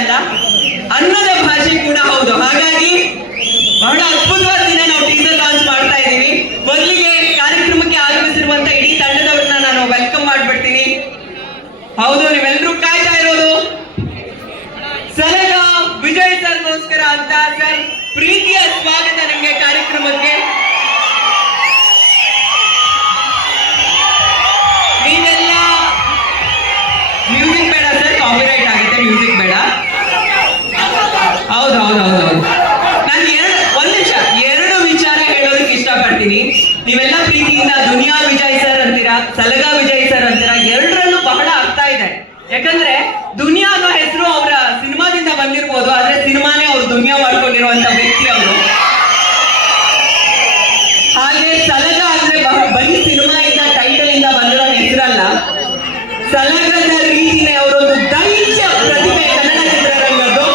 ಅಲ್ಲ, ಅನ್ನದ ಭಾಷೆ ಕೂಡ ಹೌದು. ಹಾಗಾಗಿ ಬಹಳ ಅದ್ಭುತವಾದ ದಿನ ನಾವು ಟೀಸರ್ ಲಾಂಚ್ ಮಾಡ್ತಾ ಇದ್ದೀವಿ. ಮೊದಲಿಗೆ ಕಾರ್ಯಕ್ರಮಕ್ಕೆ ಆಗಮಿಸಿರುವಂತ ಇಡೀ ತಂಡದವ್ರನ್ನ ನಾನು ವೆಲ್ಕಮ್ ಮಾಡ್ಬಿಡ್ತೀನಿ. ಹೌದು, ನೀವೆಲ್ಲರೂ ಕಾಯ್ತಾ ಇರೋದು ಸಲಗ ವಿಜಯ್ ಸರ್ಗೋಸ್ಕರ ಅಂತ. ಸರ್, ಪ್ರೀತಿಯ ಸ್ವಾಗತ ನಿಮಗೆ ಕಾರ್ಯಕ್ರಮಕ್ಕೆ. ನೀವೆಲ್ಲ ಮ್ಯೂಸಿಕ್ ಬೇಡ ಸರ್, ಕಾಪಿರೈಟ್ ಆಗುತ್ತೆ, ಮ್ಯೂಸಿಕ್ ಬೇಡ. ಹೌದು ಹೌದು ಹೌದು ಹೌದು. ನಾನು ಒಂದು ನಿಮಿಷ ಎರಡು ವಿಚಾರ ಹೇಳೋದಕ್ಕೆ ಇಷ್ಟಪಡ್ತೀನಿ. ನೀವೆಲ್ಲ ಪ್ರೀತಿಯಿಂದ ದುನಿಯಾ ವಿಜಯ್ ಸರ್ ಅಂತೀರಾ, ಸಲಗ ವಿಜಯ್ ಸರ್ ಅಂತೀರಾ. ಎರಡರಲ್ಲೂ ಬಹಳ ಅರ್ಥ ಇದೆ. ಯಾಕಂದ್ರೆ ದುನಿಯಾ ಅನ್ನೋ ಹೆಸರು ಅವರ ಸಿನಿಮಾದಿಂದ ಬಂದಿರ್ಬೋದು, ಆದ್ರೆ ಸಿನಿಮಾನೇ ಅವ್ರು ದುನಿಯಾ ಮಾಡ್ಕೊಂಡಿರುವಂತ ವ್ಯಕ್ತಿ ಅವರು. ಹಾಗೆ ಸಲಗ ಅಂದ್ರೆ ಬರೀ ಸಿನಿಮಾ ಇಂದ ಟೈಟಲ್ ಇಂದ ಬಂದಿರೋ ಹೆಸರಲ್ಲ, ಸಲಗದ ರೀತಿನೇ ಅವರೊಂದು ದೈತ್ಯ ಪ್ರತಿಭೆ ಕನ್ನಡ ಚಿತ್ರರಂಗದ್ದು.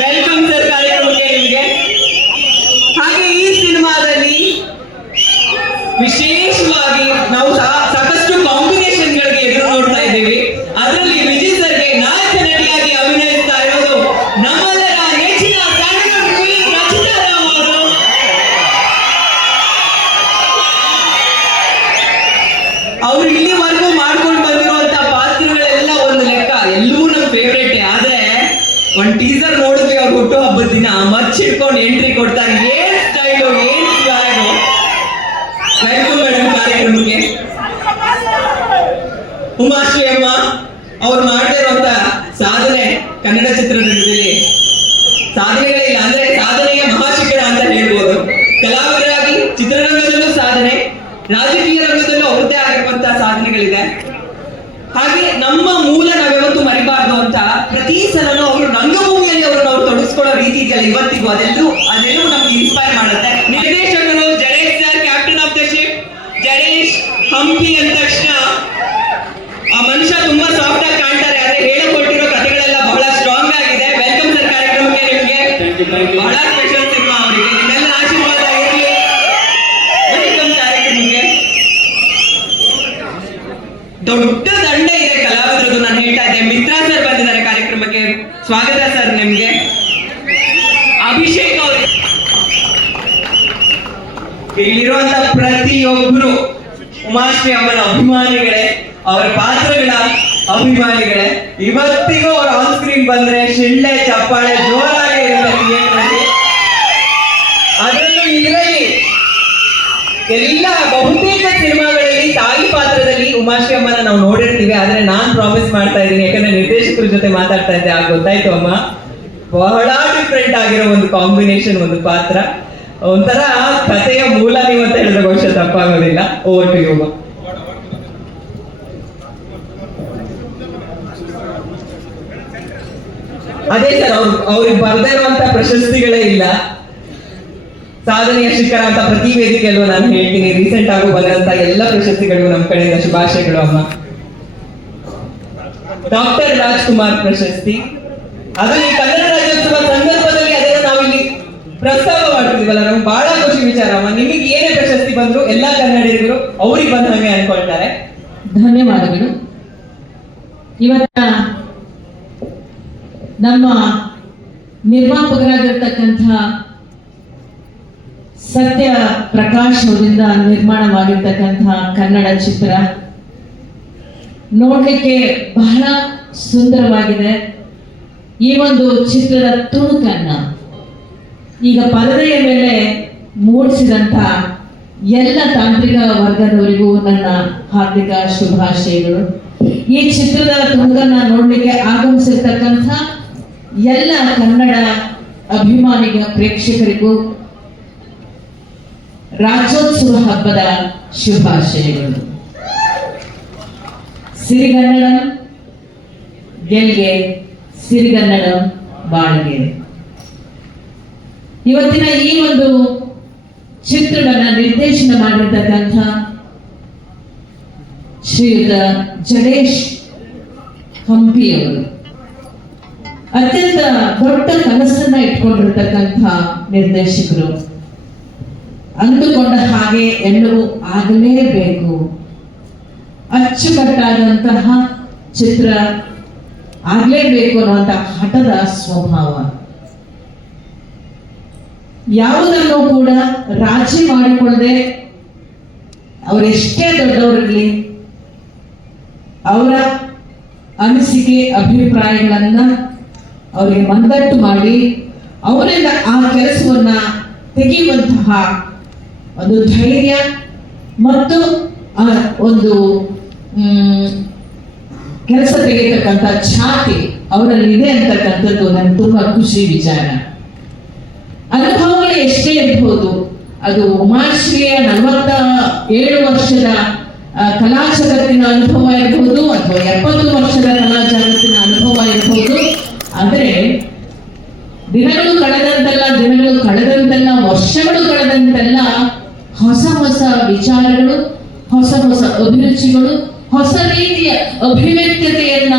ವೆಲ್ಕಮ್ ಸರ್ ಕಾರ್ಯಕ್ರಮಕ್ಕೆ ನಿಮಗೆ. ಹಾಗೆ ಈ ಸಿನಿಮಾದಲ್ಲಿ ವಿಶೇಷವಾಗಿ ನಾವು ಸಾಕಷ್ಟು ಕಾಂಬಿನೇಷನ್ಗಳಿಗೆ ಎದುರು ನೋಡ್ತಾ ಇದ್ದೀವಿ. ಅದರಲ್ಲಿ ವಿಜಯ್ ಸರ್ಗೆ ನಾಯಕ ನಟಿಯಾಗಿ ಅಭಿನಯಿಸ್ತಾ ಇರೋದು ನಮ್ಮೆಲ್ಲರ ನೆಚ್ಚಿನ ಸ್ಯಾಂಡಲ್ವುಡ್ ಕ್ವೀನ್ ರಚಿತಾ ರಾಮ್ ಅವರು. ಅವರು ಇಲ್ಲಿವರೆಗೂ ಮಾಡ್ಕೊಂಡು ಬಂದಿರುವಂತಹ ಪಾತ್ರಗಳೆಲ್ಲ ಒಂದು ಲೆಕ್ಕ, ಎಲ್ಲವೂ ನಮ್ಮ ಫೇವ್ರೇಟೇ. ಆದ್ರೆ ಒಂದು ಟೀಸರ್ ನೋಡಿದ್ವಿ, ಅವ್ರು ಹುಟ್ಟು ಹಬ್ಬದ ದಿನ ಮಚ್ಚಿಡ್ಕೊಂಡು ಎಂಟ್ರಿ ಕೊಡ್ತಾರೆ. ಏನ್ ಸ್ಟೈಲು, ಏನ್ ಸ್ವಾಗು. ವೆಲ್ಕಮ್ ಮೇಡಮ್ ಕಾರ್ಯಕ್ರಮಕ್ಕೆ. ಉಮಾಶ್ರೀ ಅಮ್ಮ ಅವ್ರು ಮಾಡ್ತಿರುವಂತ ಸಾಧನೆ ಕನ್ನಡ ಚಿತ್ರರಂಗದಲ್ಲಿ ಸಾಧನೆಗಳೇ ಇಲ್ಲ, ಅಂದ್ರೆ ಸಾಧನೆಯ ಮಹಾಶಿಖರ ಅಂತ ಹೇಳ್ಬೋದು. ಕಲಾವಿದರಾಗಿ ಚಿತ್ರರಂಗದಲ್ಲೂ ಸಾಧನೆ, ರಾಜಕೀಯ ರಂಗದಲ್ಲೂ ಅವ್ರದ್ದೇ ಆಗಿರುವಂತಹ ಸಾಧನೆಗಳಿದೆ. ಹಾಗೆ ನಮ್ಮ ಮೂಲ ನಾವ್ಯಾವತ್ತೂ ಮರಿಬಾರ್ದು ಅಂತ ಪ್ರತಿ ಸಲನೂ ಅವರು ರಂಗಭೂಮಿಯಲ್ಲಿ ಅವ್ರು ತೊಡಗಿಸ್ಕೊಳ್ಳೋ ರೀತಿ ಇದೆಯಲ್ಲ ಇವತ್ತಿಗೂ, ಅದೆಲ್ಲೂ ನಮ್ಗೆ ಇನ್ಸ್ಪೈರ್ ಮಾಡುತ್ತೆ. ನಿರ್ದೇಶಕರು Jadesh sir, captain of the ship. Jadesh Hampi ಅಂದ ತಕ್ಷಣ ಆ ಮನುಷ್ಯ ತುಂಬಾ ಸಾಫ್ಟ್ ಆಗಿ ಕಾಣ್ತಾರೆ, ಆದ್ರೆ ಹೇಳಿಕೊಟ್ಟಿರೋ ಕಥೆಗಳೆಲ್ಲ ಬಹಳ ಸ್ಟ್ರಾಂಗ್ ಆಗಿದೆ. ವೆಲ್ಕಮ್ ಸರ್ ಕಾರ್ಯಕ್ರಮಕ್ಕೆ ನಿಮ್ಗೆ. ಬಹಳ ಸ್ಪೆಷಲ್ ಸಿನಿಮಾ ಅವರಿಗೆ, ನಿಮ್ಮೆಲ್ಲ ಆಶೀರ್ವಾದ ಇರಲಿ. ವೆಲ್ಕಮ್ ಕಾರ್ಯಕ್ರಮಕ್ಕೆ. ದೊಡ್ಡ ದಂಡ ಇದೆ ಕಲಾವಿದರದು, ನಾನು ಹೇಳ್ತಾ ಇದ್ದೆ. ಮಿತ್ರಾ ಸರ್ ಬಂದಿದ್ದಾರೆ ಕಾರ್ಯಕ್ರಮಕ್ಕೆ, ಸ್ವಾಗತ ಸರ್ ನಿಮ್ಗೆ. ಅಭಿಷೇಕ್ ಅವರು, ಇಲ್ಲಿರುವಂತ ಪ್ರತಿಯೊಬ್ಬರು ಉಮಾಶ್ರೀ ಅವರ ಅಭಿಮಾನಿಗಳೇ, ಅವರ ಪಾತ್ರಗಳ ಅಭಿಮಾನಿಗಳೇ. ಇವತ್ತಿಗೂ ಅವ್ರ ಆನ್ ಸ್ಕ್ರೀನ್ ಬಂದ್ರೆ ಶಿಳ್ಳೆ ಚಪ್ಪಾಳೆ ಜೋರಾಗಿ ಇರುತ್ತೆ ಥಿಯೇಟರ್. ಅದರಲ್ಲೂ ಇದರಲ್ಲಿ ಎಲ್ಲ ಬಹುತೇಕ ಸಿನಿಮಾಗಳಲ್ಲಿ ತಾಯಿ ಪಾತ್ರದಲ್ಲಿ ಉಮಾಶ್ರೀ ಅಮ್ಮನ ನಾವು ನೋಡಿರ್ತೀವಿ. ಆದ್ರೆ ನಾನ್ ಪ್ರಾಮಿಸ್ ಮಾಡ್ತಾ ಇದ್ದೀನಿ, ಯಾಕಂದ್ರೆ ನಿರ್ದೇಶಕರ ಜೊತೆ ಮಾತಾಡ್ತಾ ಇದ್ದೆ, ಆಗ ಗೊತ್ತಾಯ್ತು ಅಮ್ಮ, ಬಹಳ ಡಿಫ್ರೆಂಟ್ ಆಗಿರೋ ಒಂದು ಕಾಂಬಿನೇಷನ್, ಒಂದು ಪಾತ್ರ, ಒಂಥರ ಕಥೆಯ ಮೂಲ ನೀವು ಅಂತ ಹೇಳಿದ್ರೆ ಬಹುಶಃ ತಪ್ಪಾಗೋದಿಲ್ಲ. Over to you. ಅದೇ ಸರ್, ಅವ್ರಿಗೆ ಬರ್ದೇ ಇರುವಂತ ಪ್ರಶಸ್ತಿಗಳೇ ಇಲ್ಲ. ಸಾಧನೆಯ ಶಿಖರ ಅಂತ ಪ್ರತಿ ವೇದಿಕೆಯಲ್ಲೂ ನಾನು ಹೇಳ್ತೀನಿ. ರೀಸೆಂಟ್ ಆಗಿ ಬಂದಂತ ಎಲ್ಲ ಪ್ರಶಸ್ತಿಗಳಿಗೂ ನಮ್ಮ ಕಡೆಯಿಂದ ಶುಭಾಶಯಗಳು ಅಮ್ಮ. ಡಾಕ್ಟರ್ ರಾಜ್ಕುಮಾರ್ ಪ್ರಶಸ್ತಿ, ಅದು ಈ ಕನ್ನಡ ರಾಜ್ಯೋತ್ಸವ ಸಂದರ್ಭದಲ್ಲಿ ಅದನ್ನು ನಾವಿಲ್ಲಿ ಪ್ರಸ್ತಾವ ಮಾಡ್ತಿದೀವಲ್ಲ, ನಮ್ಗೆ ಬಹಳ ಖುಷಿ ವಿಚಾರ ಅಮ್ಮ. ನಿಮಗೆ ಏನೇ ಪ್ರಶಸ್ತಿ ಬಂದ್ರು ಎಲ್ಲಾ ಕನ್ನಡಿಗರು ಅವ್ರಿಗೆ ಬಂದ ಹಾಗೆ ಅನ್ಕೊಳ್ತಾರೆ. ಧನ್ಯವಾದಗಳು. ಇವತ್ತ ನಮ್ಮ ನಿರ್ಮಾಪಕರಾಗಿರ್ತಕ್ಕಂಥ ಸತ್ಯ ಪ್ರಕಾಶ್ ಅವರಿಂದ ನಿರ್ಮಾಣವಾಗಿರ್ತಕ್ಕಂತಹ ಕನ್ನಡ ಚಿತ್ರ ನೋಡ್ಲಿಕ್ಕೆ ಬಹಳ ಸುಂದರವಾಗಿದೆ. ಈ ಒಂದು ಚಿತ್ರದ ತುಣುಕನ್ನ ಈಗ ಪರದೆಯ ಮೇಲೆ ಮೂಡಿಸಿದಂತ ಎಲ್ಲ ತಾಂತ್ರಿಕ ವರ್ಗದವರಿಗೂ ನನ್ನ ಹಾರ್ದಿಕ ಶುಭಾಶಯಗಳು. ಈ ಚಿತ್ರದ ತುಣುಕನ್ನ ನೋಡ್ಲಿಕ್ಕೆ ಆಗಮಿಸಿರ್ತಕ್ಕಂಥ ಎಲ್ಲ ಕನ್ನಡ ಅಭಿಮಾನಿಗ ಪ್ರೇಕ್ಷಕರಿಗೂ ರಾಜ್ಯೋತ್ಸವ ಹಬ್ಬದ ಶುಭಾಶಯಗಳು. ಸಿರಿಗನ್ನಡಂ ಗೆಲ್ಗೆ, ಸಿರಿಗನ್ನಡಂ ಬಾಳ್ಗೆ. ಇವತ್ತಿನ ಈ ಒಂದು ಚಿತ್ರವನ್ನ ನಿರ್ದೇಶನ ಮಾಡಿರ್ತಕ್ಕಂಥ ಶ್ರೀಯುತ ಜಡೇಶ್ ಹಂಪಿಯವರು ಅತ್ಯಂತ ದೊಡ್ಡ ಕನಸನ್ನ ಇಟ್ಕೊಂಡಿರ್ತಕ್ಕಂಥ ನಿರ್ದೇಶಕರು. ಅಂದುಕೊಂಡ ಹಾಗೆ ಎಲ್ಲವೂ ಆಗಲೇಬೇಕು, ಅಚ್ಚುಕಟ್ಟಾದಂತಹ ಚಿತ್ರ ಆಗ್ಲೇಬೇಕು ಅನ್ನುವಂತ ಹಠದ ಸ್ವಭಾವ. ಯಾವುದನ್ನು ಕೂಡ ರಾಜಿ ಮಾಡಿಕೊಳ್ಳದೆ ಅವರೆಷ್ಟೇ ದೊಡ್ಡವರಿರಲಿ ಅವರ ಅನಿಸಿಕೆ ಅಭಿಪ್ರಾಯಗಳನ್ನ ಅವರಿಗೆ ಮಂದಟ್ಟು ಮಾಡಿ ಅವರಿಂದ ಆ ಕೆಲಸವನ್ನ ತೆಗೆಯುವಂತಹ ಒಂದು ಧೈರ್ಯ ಮತ್ತು ಒಂದು ಕೆಲಸ ತೆಗೆಯತಕ್ಕಂಥ ಛಾತಿ ಅವರಲ್ಲಿ ಇದೆ ಅಂತಕ್ಕಂಥದ್ದು ನನಗೆ ತುಂಬಾ ಖುಷಿ ವಿಚಾರ. ಅನುಭವಗಳು ಎಷ್ಟೇ ಇರಬಹುದು, ಅದು ಉಮಾಶ್ರೀಯ 47 ವರ್ಷದ ಕಲಾ ಜಗತ್ತಿನ ಅನುಭವ ಇರಬಹುದು ಅಥವಾ 70 ವರ್ಷದ ಕಲಾ ಜಗತ್ತಿನ ಅನುಭವ ಇರಬಹುದು. ಆದರೆ ದಿನಗಳು ಕಳೆದಂತೆಲ್ಲ ವರ್ಷಗಳು ಕಳೆದಂತೆಲ್ಲ ಹೊಸ ಹೊಸ ವಿಚಾರಗಳು, ಹೊಸ ಹೊಸ ಅಭಿರುಚಿಗಳು, ಹೊಸ ರೀತಿಯ ಅಭಿವ್ಯಕ್ತತೆಯನ್ನ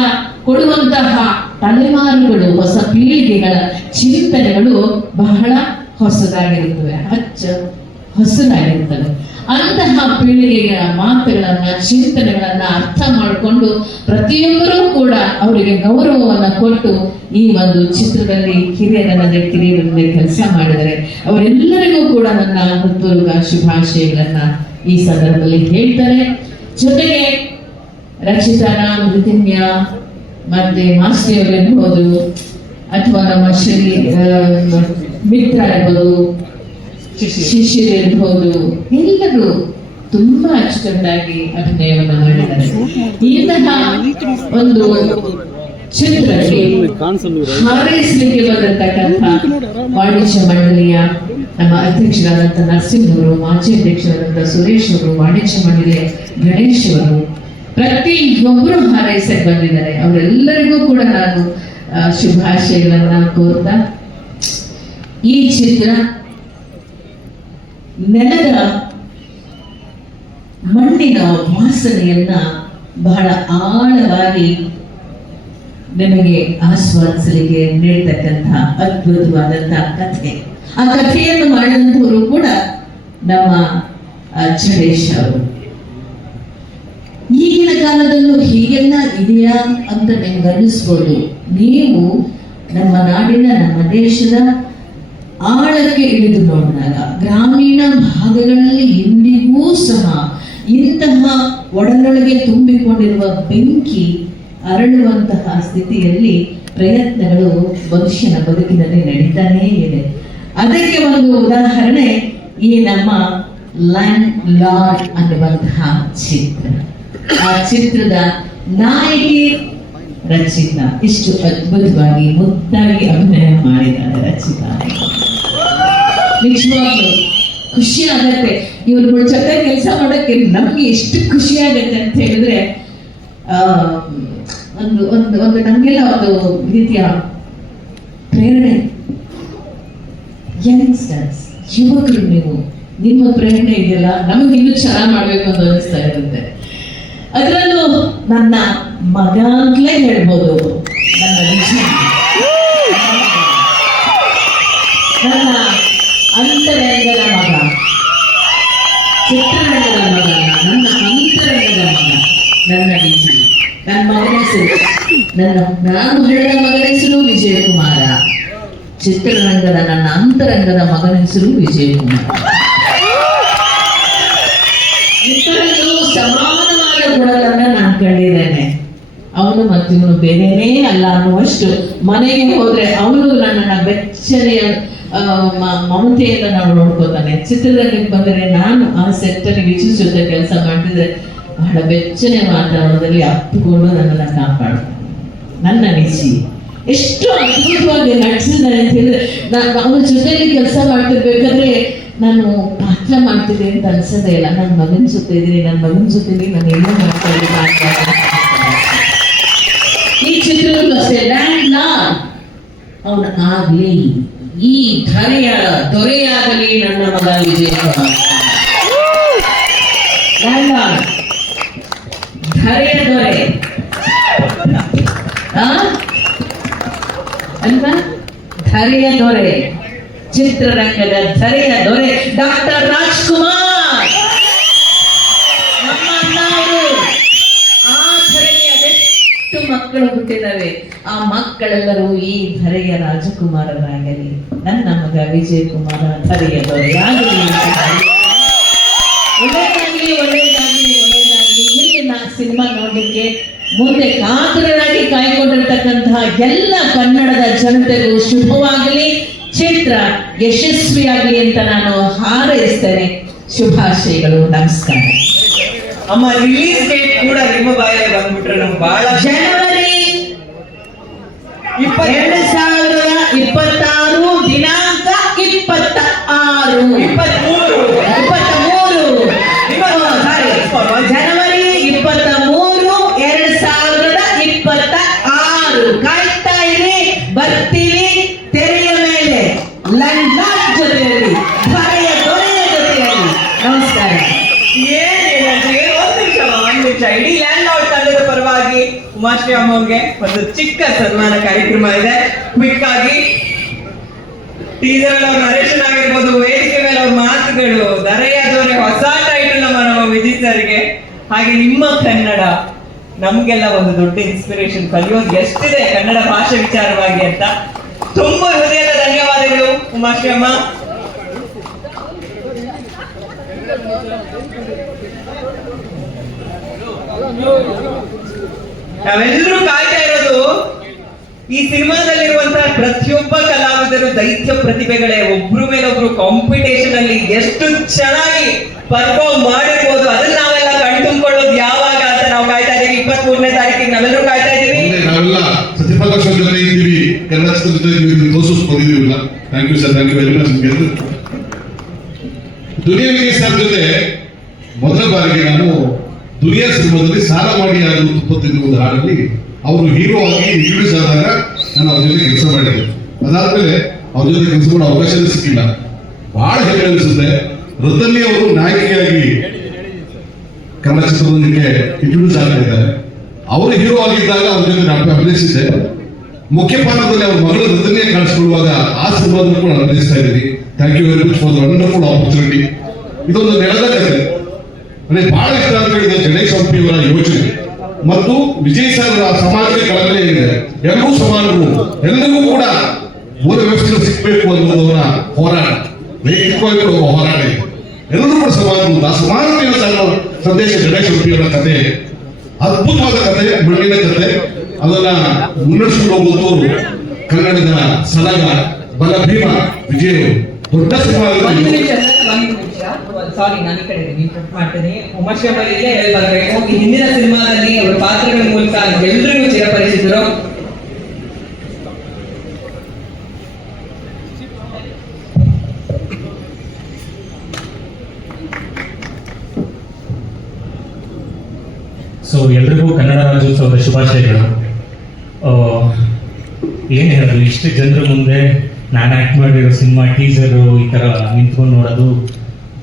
ಕೊಡುವಂತಹ ತಲೆಮಾರುಗಳು, ಹೊಸ ಪೀಳಿಗೆಗಳ ಚಿಂತನೆಗಳು ಬಹಳ ಹೊಸದಾಗಿರುತ್ತವೆ, ಹೊಸದಾಗಿರುತ್ತವೆ. ಅಂತಹ ಪೀಳಿಗೆಗಳ ಮಾತುಗಳನ್ನ, ಚಿಂತನೆಗಳನ್ನ ಅರ್ಥ ಮಾಡಿಕೊಂಡು ಪ್ರತಿಯೊಬ್ಬರೂ ಕೂಡ ಅವರಿಗೆ ಗೌರವವನ್ನ ಕೊಟ್ಟು ಈ ಒಂದು ಚಿತ್ರದಲ್ಲಿ ಕಿರಿಯರಲ್ಲದೆ ಕಿರಿಯರಲ್ಲದೆ ಕೆಲಸ ಮಾಡಿದರೆ ಅವರೆಲ್ಲರಿಗೂ ಕೂಡ ನನ್ನ ಹೃತ್ಪೂರ್ವಕ ಶುಭಾಶಯಗಳನ್ನ ಈ ಸಂದರ್ಭದಲ್ಲಿ ಹೇಳ್ತಾರೆ. ಜೊತೆಗೆ ರಚಿತಾನ, ಮೃತಿನ್ಯ ಮತ್ತೆ ಮಾಸ್ತಿಯವರು ಇರ್ಬೋದು ಅಥವಾ ನಮ್ಮ ಮಿತ್ರ ಇರ್ಬೋದು, ಶಿಷ್ಯರು ಇರ್ಬೋದು, ಎಲ್ಲರೂ ತುಂಬಾ ಅಚ್ಚುಕಟ್ಟಾಗಿ ಅಭಿನಯವನ್ನು ಮಾಡಿದ್ದಾರೆ. ಇಂತಹ ಒಂದು ಚಿತ್ರಕ್ಕೆ ಹಾರೈಸಲಿಕ್ಕೆ ಬಂದಿರತಕ್ಕಂಥ ವಾಣಿಜ್ಯ ಮಂಡಳಿಯ ನಮ್ಮ ಅಧ್ಯಕ್ಷರಾದಂಥ ನರಸಿಂಹರು, ಮಾಜಿ ಅಧ್ಯಕ್ಷರಾದಂಥ ಸುರೇಶ್ ಅವರು, ವಾಣಿಜ್ಯ ಮಂಡಳಿಯ ಗಣೇಶ್ ಅವರು, ಪ್ರತಿಯೊಬ್ಬರು ಹಾರೈಸಕ್ಕೆ ಬಂದಿದ್ದಾರೆ. ಅವರೆಲ್ಲರಿಗೂ ಕೂಡ ನಾನು ಶುಭಾಶಯಗಳನ್ನ ಕೋರ್ತಾ, ಈ ಚಿತ್ರ ನೆಲದ ಮಣ್ಣಿನ ವಾಸನೆಯನ್ನ ಬಹಳ ಆಳವಾಗಿ ನಮಗೆ ಆಸ್ವಾದಿಸಲಿಕ್ಕೆ ನೀಡತಕ್ಕಂತಹ ಅದ್ಭುತವಾದಂತಹ ಕಥೆ. ಆ ಕಥೆಯನ್ನು ಮಾಡಿದಂಥವರು ಕೂಡ ನಮ್ಮ ಜಡೇಶ್ ಅವರು. ಈಗಿನ ಕಾಲದಲ್ಲೂ ಹೀಗೆಲ್ಲ ಇದೆಯಾ ಅಂತ ನಿಮ್ಗೆ ಅನ್ನಿಸ್ಬೋದು. ನೀವು ನಮ್ಮ ನಾಡಿನ, ನಮ್ಮ ದೇಶದ ಆಳಕ್ಕೆ ಇಳಿದು ನೋಡಿದಾಗ ಗ್ರಾಮೀಣ ಭಾಗಗಳಲ್ಲಿ ಇಂದಿಗೂ ಸಹ ಇಂತಹ ಒಡಲೊಳಗೆ ತುಂಬಿಕೊಂಡಿರುವ ಬೆಂಕಿ ಅರಳುವಂತಹ ಸ್ಥಿತಿಯಲ್ಲಿ ಪ್ರಯತ್ನಗಳು ಮನುಷ್ಯನ ಬದುಕಿನಲ್ಲಿ ನಡೀತಾನೇ ಇದೆ. ಅದಕ್ಕೆ ಒಂದು ಉದಾಹರಣೆ ಈ ನಮ್ಮ ಲ್ಯಾಂಡ್ ಲಾರ್ಡ್ ಅನ್ನುವಂತಹ ಚಿತ್ರ. ಆ ಚಿತ್ರದ ನಾಯಕಿ ರಚಿತಾ ಇಷ್ಟು ಅದ್ಭುತವಾಗಿ ಮುದ್ದಾಗಿ ಅಭಿನಯ ಮಾಡಿದ್ದಾರೆ. ರಚಿತಾ ನಿಜವಾಗ್ಲೂ ಖುಷಿ ಆಗತ್ತೆ ಇವ್ರ ಜೊತೆ ಕೆಲಸ ಮಾಡೋಕ್ಕೆ. ನಮ್ಗೆ ಎಷ್ಟು ಖುಷಿ ಆಗತ್ತೆ ಅಂತ ಹೇಳಿದ್ರೆ ಒಂದು ಒಂದು ಒಂದು ನಮ್ಗೆಲ್ಲ ಒಂದು ರೀತಿಯ ಪ್ರೇರಣೆ. ಯಂಗ್ಸ್ಟರ್ಸ್, ಯುವಕರು, ನೀವು ನಿಮ್ಮ ಪ್ರೇರಣೆ ಇದೆಯಲ್ಲ ನಮಗೆ ಇನ್ನೂ ಚೆನ್ನಾಗಿ ಮಾಡ್ಬೇಕು ಅಂತ ಅನಿಸ್ತಾ ಇರುತ್ತೆ. ಅದರಲ್ಲೂ ನನ್ನ ಮಗ ಅಂತಲೇ ಹೇಳ್ಬೋದು. ನನ್ನ ನನ್ನ ಅಂತರಂಗದ ಮಗ, ಚಿತ್ರರಂಗದ ಮಗ, ನನ್ನ ಅಂತರಂಗದ ಮಗ, ನನ್ನ ವಿಜಿ. ನನ್ನ ಮಗನ ಹೆಸರು, ನಾನು ಹೇಳಿದ ಮಗನ ಹೆಸರು ವಿಜಯಕುಮಾರ. ಚಿತ್ರರಂಗದ ನನ್ನ ಅಂತರಂಗದ ಮಗನ ಹೆಸರು ವಿಜಯಕುಮಾರ. ಇಬ್ಬರಲ್ಲೂ ಸಮಾನವಾದ ಗುಣಗಳನ್ನ ನಾನು ಕಂಡಿದ್ದೇನೆ. ಅವನು ಮತ್ತು ಇವನು ಬೇರೆನೇ ಅಲ್ಲ ಅನ್ನುವಷ್ಟು ಮನೆಗೆ ಹೋದ್ರೆ ಅವನು ನನ್ನನ್ನ ಬೆಚ್ಚನೆಯ ಮಮತೆಯಿಂದ ನಾವು ನೋಡ್ಕೋತಾನೆ. ಚಿತ್ರರಂಗಕ್ಕೆ ಬಂದರೆ ನಾನು ಆ ಸೆಟ್ಟಲ್ಲಿ ವಿಜಯ್ ಜೊತೆ ಕೆಲಸ ಮಾಡ್ತಿದ್ರೆ ಬಹಳ ಬೆಚ್ಚನೆ ವಾತಾವರಣದಲ್ಲಿ ಅಪ್ಪಿಕೊಂಡು ನನ್ನನ್ನು ಕಾಪಾಡ್ತಾನೆ. ನನ್ನ ನಿಜಿ ಎಷ್ಟು ಅದ್ಭುತವಾಗಿ ನಟಿಸಿದ್ದಾನೆ ಅಂತ ಹೇಳಿದ್ರೆ, ಅವನ ಜೊತೆಯಲ್ಲಿ ಕೆಲಸ ಮಾಡ್ತಿರ್ಬೇಕಾದ್ರೆ ನಾನು ಪಾತ್ರ ಮಾಡ್ತಿದ್ದೆ ಅಂತ ಅನ್ಸೋದೇ ಇಲ್ಲ. ನನ್ನ ಮಗನ ಜೊತೆ ಇದ್ದೀನಿ, ನನ್ನ ಮಗನ ಜೊತೆಲಿ ನಾನು ಏನೋ ಮಾಡ್ತಾ ಇದ್ದೀನಿ. ಈ ಚಿತ್ರದಲ್ಲೂ ಅಷ್ಟೇ ಲ್ಯಾಂಡ್ ಲಾರ್ಡ್ ಅವನ ಆಗ್ಲಿ, ಈ ಧರೆಯ ದೊರೆಯಾಗಲಿ ನನ್ನ ಮಗ ವಿಜಯಕುಮಾರ್. ಲ್ಯಾಂಡ್ ಲಾರ್ಡ್ ಧರೆಯ ದೊರೆ ಅಲ್ವಾ? ಧರೆಯ ದೊರೆ, ಚಿತ್ರರಂಗದ ಧರೆಯ ದೊರೆ ಡಾಕ್ಟರ್ ರಾಜ್ಕುಮಾರ್. ನಮ್ಮ ಅಣ್ಣ ಅವರು ಆ ಧರೆಯ ಬೆಟ್ಟು ಮಕ್ಕಳು ಹುಟ್ಟಿದವೆ. ಆ ಮಕ್ಕಳೆಲ್ಲರೂ ಈ ಧರೆಯ ರಾಜಕುಮಾರರಾಗಲಿ, ನನ್ನ ಮಗ ವಿಜಯ್ ಕುಮಾರ ಧರೆಯ ದೊರೆಯಾಗಲಿ. ಒಳ್ಳೆಯದಾಗಲಿ, ಒಳ್ಳೆಯದಾಗಲಿ, ಒಳ್ಳೆಯದಾಗಲಿ. ಇಲ್ಲಿನ ಸಿನಿಮಾ ನೋಡ್ಲಿಕ್ಕೆ ಮುಂದೆ ಕಾತರರಾಗಿ ಕಾಯ್ಕೊಂಡಿರ್ತಕ್ಕಂತಹ ಎಲ್ಲ ಕನ್ನಡದ ಜನತೆಗೂ ಶುಭವಾಗಲಿ, ಚಿತ್ರ ಯಶಸ್ವಿಯಾಗಲಿ ಅಂತ ನಾನು ಹಾರೈಸ್ತೇನೆ. ಶುಭಾಶಯಗಳು, ನಮಸ್ಕಾರ. ಅಮ್ಮ, ರಿಲೀಸ್ ಡೇಟ್ ಕೂಡ ನಿಮ್ಮ ಬಾಯಲ್ಲಿ ಬಂದ್ಬಿಟ್ರೆ ನಮ್ಗೆ ಬಹಳ ಜನವರಿ 2026 ದಿನಾಂಕ 26 ಜನವರಿ 23 2026. ಕಾಯ್ತಾ ಇರಿ, ಬರ್ತೀವಿ ತೆರೆಯ ಮೇಲೆ, ಲಂಡನ್ ಜೊತೆಯಲ್ಲಿ, ಧರೆಯ ದೊರೆಯ ಜೊತೆಯಲ್ಲಿ. ನಮಸ್ಕಾರ. ಇಡೀ ಲ್ಯಾಂಡ್ ಔಟ್ ತಂಡದ ಪರವಾಗಿ ಉಮಾಶ್ರೀ ಅಮ್ಮವ್ರಿಗೆ ಒಂದು ಚಿಕ್ಕ ಸನ್ಮಾನ ಕಾರ್ಯಕ್ರಮ ಇದೆ. ಕ್ವಿಕ್ ಆಗಿ ಟೀಸರ್ ಅಲ್ಲಿ ಅವ್ರ ನರೇಶನ್ ಆಗಿರ್ಬೋದು, ವೇದಿಕೆ ಮೇಲೆ ಅವ್ರ ಮಾತುಗಳು, ಧರೆಯ ದೊರೆ ಹೊಸ ಟೈಟಲ್ ನಮ್ಮ ವಿಜಯ್ ಸರ್ಗೆ. ಹಾಗೆ ನಿಮ್ಮ ಕನ್ನಡ ನಮ್ಗೆಲ್ಲ ಒಂದು ದೊಡ್ಡ ಇನ್ಸ್ಪಿರೇಷನ್, ಕಲಿಯೋದು ಎಷ್ಟಿದೆ ಕನ್ನಡ ಭಾಷೆ ವಿಚಾರವಾಗಿ ಅಂತ. ತುಂಬಾ ಹೃದಯದ ಧನ್ಯವಾದಗಳು ಉಮಾಶ್ರೀ ಅಮ್ಮ. ನಾವೆಲ್ಲರೂ ಕಾಯ್ತಾ ಇರೋದು ಈ ಸಿನಿಮಾದಲ್ಲಿರುವಂತಹ ಪ್ರತಿಯೊಬ್ಬ ಕಲಾವಿದರು ದೈತ್ಯ ಪ್ರತಿಭೆಗಳೇ. ಒಬ್ರು ಮೇಲೊಬ್ರು ಕಾಂಪಿಟೇಷನ್ ಅಲ್ಲಿ ಎಷ್ಟು ಚೆನ್ನಾಗಿ ಪರ್ಫಾರ್ಮ್ ಮಾಡಿರ್ಬೋದು, ಅದನ್ನ ನಾವೆಲ್ಲ ಕಣ್ತುಂಬಿಕೊಳ್ಳೋದು ಯಾವಾಗ ಅಂತ ನಾವು ಕಾಯ್ತಾ ಇದೀವಿ. 23ನೇ ತಾರೀಕಿಗೆ ನಾವೆಲ್ಲರೂ ಕಾಯ್ತಾ ಇದೀವಿ. ನಾವೆಲ್ಲ ಪ್ರತಿಭಾ ಜೊತೆ ಇದ್ದೀವಿ, ಕನ್ನಡ ಜೊತೆ ತೋರಿಸ್ಕೊಂಡಿದ್ದೀವಿಲ್ಲ. Thank you sir, thank you very much. Duniya Vijay sir ಜೊತೆ ಮೊದಲ ಬಾರಿಗೆ ನಾನು ದುನಿಯಾ ಸಿನಿಮಾದಲ್ಲಿ ಸಾಲ ಮಾಡಿ ಆದರೂ ತುಪ್ಪ ತಿನ್ನುವ ಒಂದು ಹಾಡಲ್ಲಿ ಅವರು ಹೀರೋ ಆಗಿ ಇಂಟ್ರೊಡ್ಯೂಸ್ ಆದಾಗ ನಾನು ಅವ್ರ ಜೊತೆ ಕೆಲಸ ಮಾಡಿದ್ದೆ. ಅದಾದ್ಮೇಲೆ ಅವ್ರ ಜೊತೆ ಕೆಲಸ ಮಾಡೋ ಅವಕಾಶನೇ ಸಿಕ್ಕಿಲ್ಲ. ಬಹಳ ಹೆಮ್ಮೆ ಅನಿಸುತ್ತೆ. ರತನ್ಯ ಅವರು ನಾಯಕಿಯಾಗಿ ಕನ್ನಡ ಚಿತ್ರರಂಗಕ್ಕೆ ಇಂಟ್ರೊಡ್ಯೂಸ್ ಆಗ್ತಾ ಇದ್ದಾರೆ. ಅವರು ಹೀರೋ ಆಗಿದ್ದಾಗ ಅವ್ರ ಜೊತೆ ನಾನು ಅಭಿನಯಿಸಿದ್ದೆ. ಮುಖ್ಯ ಪಾತ್ರದಲ್ಲಿ ಅವ್ರ ಮಗಳು ರತನ್ಯ ಕಾಣಿಸ್ಕೊಳ್ಳುವಾಗ ಆ ಸಿನಿಮಾದಲ್ಲೂ ಕೂಡ ಅಭಿನಯಿಸ್ತಾ ಇದ್ದೀನಿ. Thank you very much for the wonderful opportunity. ಇದೊಂದು ನೆಲದ ಕಥೆ. ನನಗೆ ಬಹಳ ಇಷ್ಟ ಅಂತ ಹೇಳಿದ್ರೆ ಗಣೇಶ್ ಹಂಪಿಯವರ ಯೋಚನೆ ಮತ್ತು ವಿಜಯ್ ಸರ್ ಸಮಾಜದ ಕಳಕಳಿ ಏನಿದೆ, ಎಲ್ಲರೂ ಸಮಾನರು, ಎಲ್ಲರಿಗೂ ಕೂಡ ಮೂಲ ವ್ಯವಸ್ಥೆ ಸಿಗಬೇಕು ಅನ್ನೋದವರ ಹೋರಾಟ, ವೈಯಕ್ತಿಕವಾಗಿ ಹೋರಾಟ ಇದೆ. ಎಲ್ಲರೂ ಕೂಡ ಸಮಾನರು, ಆ ಸಮಾನತೆಯ ಸಂದೇಶ ಗಣೇಶ್ ಹಂಪಿಯವರ ಕಥೆ ಅದ್ಭುತವಾದ ಕಥೆ, ಮಣ್ಣಿನ ಕಥೆ. ಅದನ್ನ ಮುನ್ನಡೆಸಿಕೊಂಡು ಹೋಗುವುದು ಕನ್ನಡದ ಸಲಗ ಬಲ ಭೀಮ ವಿಜಯ್ ದೊಡ್ಡ ಸಮಾಜ. ಸಾರಿ, ನಾನು ಈ ಕಡೆ ಇಂಟರ್ಪ್ಟ್ ಮಾಡ್ತೇನೆ. ಉಮಾಶ್ರೀ ಅಮ್ಮ ಇಲ್ಲೇ ಹೇಳ್ಬರ್ಬೇಕು, ಈ ಹಿಂದಿನ ಸಿನಿಮಾದಲ್ಲಿ ಅವರ ಪಾತ್ರಗಳ ಮೂಲಕ ಎಲ್ಲರಿಗೂ ಚಿರಪರಿಚಿತರು. ಸೊ ಎಲ್ರಿಗೂ ಕನ್ನಡ ರಾಜ್ಯೋತ್ಸವದ ಶುಭಾಶಯಗಳು. ಏನು ಹೇಳೋದು, ಇಷ್ಟು ಜನರ ಮುಂದೆ ನಾನು ಆ್ಯಕ್ಟ್ ಮಾಡಿರೋ ಸಿನಿಮಾ ಟೀಸರು ಈ ಥರ ನಿಂತ್ಕೊಂಡು ನೋಡೋದು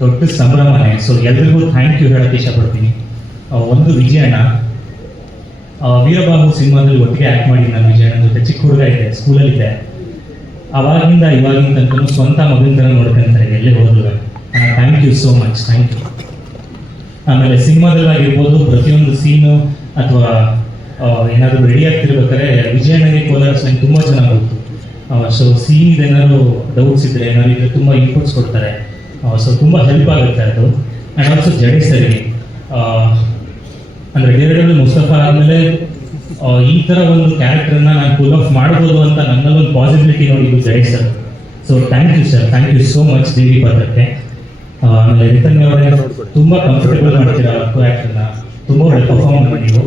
ದೊಡ್ಡ ಸಂಭ್ರಮನೇ. ಸೊ ಎಲ್ರಿಗೂ ಥ್ಯಾಂಕ್ ಯು ಹೇಳೋಕ್ಕೆ ಇಷ್ಟಪಡ್ತೀನಿ. ಒಂದು ವಿಜಯಣ್ಣ, ವೀರಬಾಹು ಸಿನಿಮಾದಲ್ಲಿ ಒಟ್ಟಿಗೆ ಆ್ಯಕ್ಟ್ ಮಾಡಿ ನಾನು ವಿಜಯಣ್ಣ ಜೊತೆ ಚಿಕ್ಕ ಹುಡುಗ ಇದೆ, ಸ್ಕೂಲಲ್ಲಿದ್ದೆ. ಅವಾಗಿಂದ ಇವಾಗಿನ ತನಕ ಸ್ವಂತ ಮಗನ ಥರ ನೋಡ್ಕೊಂತಾರೆ ಎಲ್ಲೇ ಹೋದ್ರು. Thank you so much, thank you. ಆಮೇಲೆ ಸಿನಿಮಾದಲ್ಲಾಗಿರ್ಬೋದು, ಪ್ರತಿಯೊಂದು ಸೀನು ಅಥವಾ ಏನಾದರೂ ರೆಡಿ ಆಗ್ತಿರ್ಬೇಕಾದ್ರೆ ವಿಜಯಣ್ಣಗೆ ಕೋಲಾರ ನಂಗೆ ತುಂಬ ಚೆನ್ನಾಗಿ ಗೊತ್ತು. ಸೊ ಸೀನ್ ಏನಾದ್ರು ಡೌಟ್ಸ್ ಇದ್ದರೆ ಏನಾದ್ರು ಇದ್ರೆ ತುಂಬ ಇನ್ಪುಟ್ಸ್ ಕೊಡ್ತಾರೆ. ಸೊ ತುಂಬ ಹೆಲ್ಪ್ ಆಗುತ್ತೆ ಅದು. ಆ್ಯಂಡ್ ಆಲ್ಸೋ ಜಡೆ ಸರಿ, ಅಂದರೆ ಡೇರಡಲ್ಲಿ ಮುಸ್ತಫಾ ಆದಮೇಲೆ ಈ ಥರ ಒಂದು ಕ್ಯಾರೆಕ್ಟರ್ನ ನಾನು ಫುಲ್ ಆಫ್ ಮಾಡ್ಬೋದು ಅಂತ ನನ್ನಲ್ಲಿ ಒಂದು ಪಾಸಿಬಿಲಿಟಿ ನೋಡಿದ್ದು ಜಡೆ sir. So thank you sir, thank you so much ದೇವಿ ಪಾತ್ರಕ್ಕೆ. ಆಮೇಲೆ ರಿತನ್ಯ ಅವರೇ ತುಂಬ ಕಂಫರ್ಟೇಬಲ್ ಮಾಡ್ತೀರಾ ಆ್ಯಕ್ಟರ್ನ, ತುಂಬ ಒಳ್ಳೆ ಪರ್ಫಾರ್ಮ್ ಮಾಡಿ ನೀವು.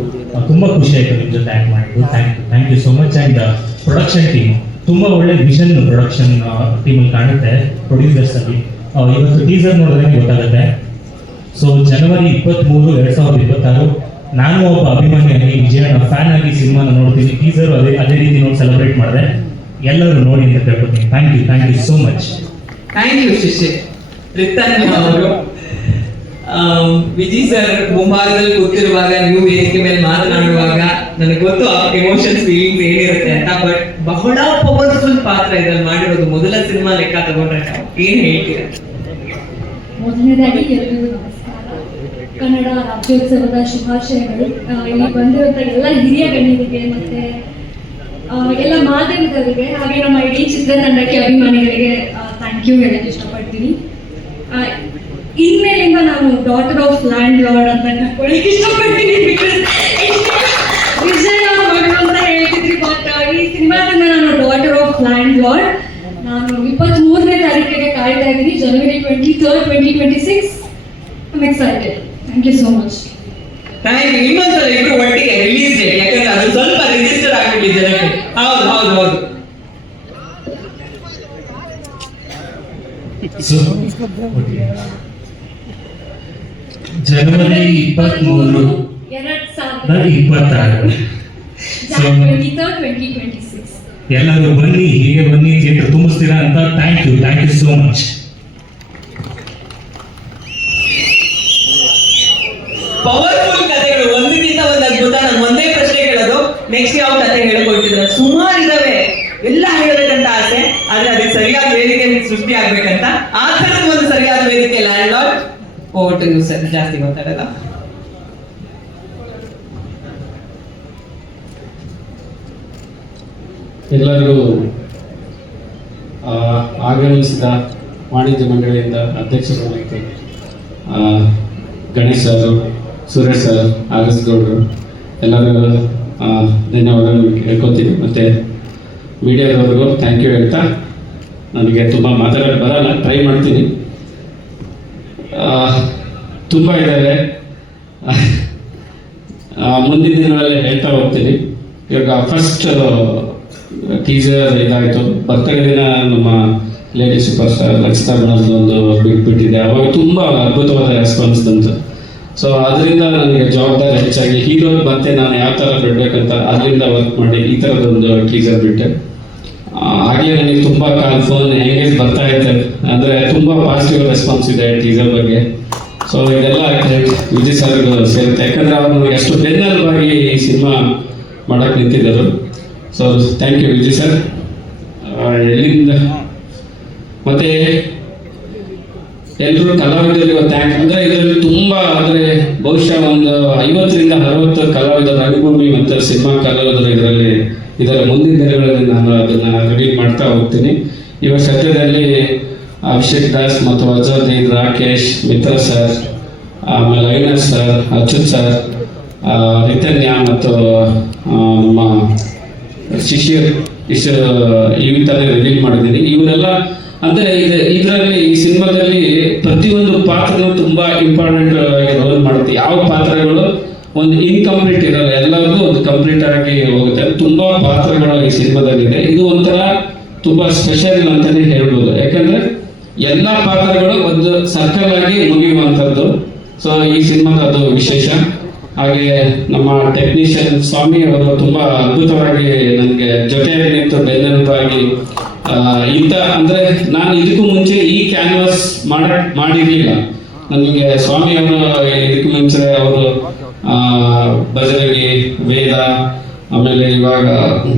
ತುಂಬ ಖುಷಿ ಆಯಿತು ನಿಮ್ಮ ಜೊತೆ ಆ್ಯಕ್ಟ್ ಮಾಡಿದ್ದು. Thank you so much. And production team ತುಂಬ ಒಳ್ಳೆ ವಿಷನ್ ಪ್ರೊಡಕ್ಷನ್ ಟೀಮಲ್ಲಿ ಕಾಣುತ್ತೆ, ಪ್ರೊಡ್ಯೂಸರ್ಸಲ್ಲಿ. ಇವತ್ತು ಟೀಸರ್ ನೋಡಿದ್ರೆ ಗೊತ್ತಾಗುತ್ತೆ. ಸೊ ಜನವರಿ 23, 2026 ನಾನು ಒಬ್ಬ ಅಭಿಮಾನಿಯಾಗಿ ವಿಜಯಣ್ಣ ಫ್ಯಾನ್ ಆಗಿ ಸಿನಿಮಾನ ನೋಡ್ತೀನಿ. ಟೀಸರು ಅದೇ ರೀತಿ ನೋಡಿ ಸೆಲೆಬ್ರೇಟ್ ಮಾಡಿದೆ. ಎಲ್ಲರೂ ನೋಡಿ ಅಂತ ಕೇಳ್ಕೊತೀನಿ. Thank you so much. Thank you ಶಿಷ್ಯ ರಿತನ್ಯ ಅವರು. ವಿಜಯ್ ಸರ್ ಮುಂಭಾಗದಲ್ಲಿ ಕೂತಿರುವಾಗ, ನೀವು ವೇದಿಕೆ ಮೇಲೆ ಮಾತನಾಡುವಾಗ ನನಗೆ ಗೊತ್ತು ಎಮೋಷನ್ಸ್ ಫೀಲಿಂಗ್ಸ್ ಏನಿರುತ್ತೆ ಅಂತ. ಬಟ್ ಬಹಳ ಪವರ್ಫುಲ್ ಪಾತ್ರ ಇದ್ರಲ್ಲಿ ಮಾಡಿರೋದು. ಮೊದಲ ಸಿನಿಮಾ ಲೆಕ್ಕ ತಗೊಂಡ್ರೆ ಏನ್ ಹೇಳ್ತೀರಾ? ಮೊದಲನೇದಾಗಿ ಎಲ್ಲರಿಗೂ ನಮಸ್ಕಾರ. ಕನ್ನಡ ರಾಜ್ಯೋತ್ಸವದ ಶುಭಾಶಯಗಳು. ಇಲ್ಲಿ ಬಂದಿರುವಂಥ ಎಲ್ಲ ಹಿರಿಯ ಗಣ್ಯರಿಗೆ ಮತ್ತೆ ಎಲ್ಲ ಮಾಧ್ಯಮದವರಿಗೆ ಹಾಗೆ ನಮ್ಮ ಇಡೀ ಚಿತ್ರತಂಡಕ್ಕೆ ಅಭಿಮಾನಿಗಳಿಗೆ ಥ್ಯಾಂಕ್ ಯು ಹೇಳಕ್ಕೆ ಇಷ್ಟಪಡ್ತೀನಿ. ಇನ್ಮೇಲಿಂದ ನಾನು ಡಾಟರ್ ಆಫ್ ಲ್ಯಾಂಡ್ ಲಾರ್ಡ್ ಅಂತ ಕರ್ಕೊಳ್ಳಿಕ್ಕೆ ಇಷ್ಟಪಡ್ತೀನಿ. ವಿಜಯ್ ಅವ್ರ ಮಗಳು ಅಂತ ಹೇಳ್ತಿದ್ರಿ, ಬಟ್ ಈ ಸಿನಿಮಾದಿಂದ ನಾನು ಡಾಟರ್ ಆಫ್ ಲ್ಯಾಂಡ್ ಲಾರ್ಡ್. ನಾನು 23ನೇ ತಾರೀಕಿಗೆ ಕಾಯ್ತಾ ಇದ್ದೀನಿ, ಜನವರಿ 23rd, 2026. I'm excited. Thank you so much. Thank you. ಇನ್ನೊಂದ್ಸಲ ಇಬ್ರು ಒಟ್ಟಿಗೆ ರಿಲೀಸ್ ಡೇಟ್, ಯಾಕಂದ್ರೆ ಅದು ಸ್ವಲ್ಪ ರಿಜಿಸ್ಟರ್ ಆಗ್ಬಿಟ್ಟಿದೆ ಜನಕ್ಕೆ. ಹೌದು ಹೌದು ಹೌದು. ಜನವರಿ 23, 2026. 23rd, 2026. ಎಲ್ಲರೂ ಬನ್ನಿ, ಹೀಗೆ ಬನ್ನಿ, ಥಿಯೇಟರ್ ತುಂಬಿಸ್ತೀರಾ ಅಂತ. Thank you so much. Powerful ಕಥೆಗಳು, ಒಂದಕ್ಕಿಂತ ಒಂದು ಅದ್ಭುತ. ನಾನು ಒಂದೇ ಪ್ರಶ್ನೆ ಕೇಳೋದು, ನೆಕ್ಸ್ಟ್ ಯಾವ ಕಥೆ ಹೇಳ್ಕೊಳ್ತಿದ್ರೆ ಸುಮಾರು ಇದಾವೆ, ಎಲ್ಲ ಹೇಳ್ಬೇಕಂತ ಆಸೆ, ಆದ್ರೆ ಅದಕ್ಕೆ ಸರಿಯಾದ ವೇದಿಕೆ ಸೃಷ್ಟಿ ಆಗ್ಬೇಕಂತ. ಆ ಥರದ ಒಂದು ಸರಿಯಾದ ವೇದಿಕೆ landlord. Over to you sir, ಜಾಸ್ತಿ ಮಾತಾಡಲ್ಲ. ಎಲ್ಲರಿಗೂ ಆಗಮಿಸಿದ ವಾಣಿಜ್ಯ ಮಂಡಳಿಯಿಂದ ಅಧ್ಯಕ್ಷರಾಗಿ ಗಣೇಶ್ ಸರ್, ಸುರೇಶ್ ಸರ್, ಆಗಸ್ ಗೌಡರು ಎಲ್ಲರಿಗೂ ಧನ್ಯವಾದಗಳು ಹೇಳ್ಕೊತೀನಿ. ಮತ್ತು ಮೀಡಿಯಾದವ್ರಿಗೂ ಥ್ಯಾಂಕ್ ಯು ಹೇಳ್ತಾ, ನನಗೆ ತುಂಬ ಮಾತಾಡೋಕ್ಕೆ ಬರಲ್ಲ, ಟ್ರೈ ಮಾಡ್ತೀನಿ. ತುಂಬ ಇದ್ದಾವೆ, ಮುಂದಿನ ದಿನಗಳಲ್ಲಿ ಹೇಳ್ತಾ ಹೋಗ್ತೀನಿ. ಇವಾಗ ಫಸ್ಟ್ ಟೀಸರ್ ಇದಾಯಿತು, ಬರ್ತಡೇ ದಿನ ನಮ್ಮ ಲೇಡಿ ಸೂಪರ್ ಸ್ಟಾರ್ ಲಕ್ಷಿತಾ ಒಂದು ಬಿಟ್ಬಿಟ್ಟಿದೆ. ಅವಾಗ ತುಂಬ ಅದ್ಭುತವಾದ ರೆಸ್ಪಾನ್ಸ್ ಬಂತು. ಸೊ ಅದರಿಂದ ನನಗೆ ಜವಾಬ್ದಾರಿ ಹೆಚ್ಚಾಗಿ ಹೀರೋ ಮತ್ತೆ ನಾನು ಯಾವ ಥರ ಬಿಡಬೇಕಂತ ಅದರಿಂದ ವರ್ಕ್ ಮಾಡಿ ಈ ಥರದೊಂದು ಟೀಸರ್ ಬಿಟ್ಟೆ. ಆಗಲೇ ನನಗೆ ತುಂಬ ಕಾಲ್, ಫೋನ್ ಎಂಗೇಜ್ ಬರ್ತಾ ಇತ್ತು, ಅಂದರೆ ತುಂಬ ಪಾಸಿಟಿವ್ ರೆಸ್ಪಾನ್ಸ್ ಇದೆ ಟೀಸರ್ ಬಗ್ಗೆ. ಸೊ ಇದೆಲ್ಲ ವಿಜಯ್ ಸರ್ಗೂ ಸೇರುತ್ತೆ, ಯಾಕಂದರೆ ಅವ್ರು ನನಗೆ ಅಷ್ಟು ಬೆನ್ನೆಲುಬಾಗಿ ಈ ಸಿನಿಮಾ ಮಾಡೋಕ್ಕೆ ನಿಂತಿದ್ದರು. So thank you Vijay sir. ಎಲ್ಲಿಂದ ಮತ್ತು ಎಲ್ಲರೂ ಕಲಾವಿದರಿಗೂ ಥ್ಯಾಂಕ್ಸ್. ಅಂದರೆ ಇದರಲ್ಲಿ ತುಂಬ, ಅಂದರೆ ಬಹುಶಃ ಒಂದು 50ರಿಂದ 60 ಕಲಾವಿದರ ರಂಗಭೂಮಿ ಮತ್ತು ಸಿನಿಮಾ ಕಲಾವಿದರು ಇದರ ಮುಂದಿನ ದಿನಗಳಲ್ಲಿ ನಾನು ಅದನ್ನು ರಿವೀಲ್ ಮಾಡ್ತಾ ಹೋಗ್ತೀನಿ. ಇವಾಗ ಸದ್ಯದಲ್ಲಿ ಅಭಿಷೇಕ್ ದಾಸ್ ಮತ್ತು ಅಜರುದ್ದೀನ್, ರಾಕೇಶ್, ಮಿತ್ರ ಸರ್, ಆಮೇಲೆ ಐನರ್ ಸರ್, ಅಚ್ಯುತ್ ಸರ್, ರಿತನ್ಯ ಮತ್ತು ನಮ್ಮ ಶಿಶಿರ್ ಇಷ್ಟು ಇವತ್ತೇ ರಿವೀಲ್ ಮಾಡಿದ್ದೀನಿ. ಇವರೆಲ್ಲ ಅಂದರೆ ಇದರಲ್ಲಿ ಈ ಸಿನಿಮಾದಲ್ಲಿ ಪ್ರತಿಯೊಂದು ಪಾತ್ರನೂ ತುಂಬ ಇಂಪಾರ್ಟೆಂಟ್ ಆಗಿ ರೋಲ್ ಮಾಡುತ್ತೆ. ಯಾವ ಪಾತ್ರಗಳು ಒಂದು ಇನ್ಕಂಪ್ಲೀಟ್ ಇರಲ್ಲ, ಎಲ್ಲರಿಗೂ ಒಂದು ಕಂಪ್ಲೀಟ್ ಆಗಿ ಹೋಗುತ್ತೆ. ತುಂಬ ಪಾತ್ರಗಳು ಈ ಸಿನಿಮಾದಲ್ಲಿದೆ. ಇದು ಒಂಥರ ತುಂಬ ಸ್ಪೆಷಲ್ ಅಂತಲೇ ಹೇಳ್ಬೋದು, ಯಾಕಂದರೆ ಎಲ್ಲ ಪಾತ್ರಗಳು ಒಂದು ಸರ್ಕಲ್ ಆಗಿ ಮುಗಿಯುವಂಥದ್ದು. ಸೊ ಈ ಸಿನಿಮಾದ ಅದು ವಿಶೇಷ. ಹಾಗೆ ನಮ್ಮ ಟೆಕ್ನಿಷಿಯನ್ ಸ್ವಾಮಿ ಅವರು ತುಂಬ ಅದ್ಭುತವಾಗಿ ನನಗೆ ಜೊತೆಯಾಗಿ ನಿಂತು ಬೆನ್ನೆಲುಬಾಗಿ ಇಂಥ, ಅಂದರೆ ನಾನು ಇದಕ್ಕೂ ಮುಂಚೆ ಈ ಕ್ಯಾನ್ವಾಸ್ ಮಾಡಿರಲಿಲ್ಲ. ನನಗೆ ಸ್ವಾಮಿ ಅವರು ಇದಕ್ಕೂ ಮುಂಚೆ ಅವರು ಬಜರಂಗಿ, ವೇದ, ಆಮೇಲೆ ಇವಾಗ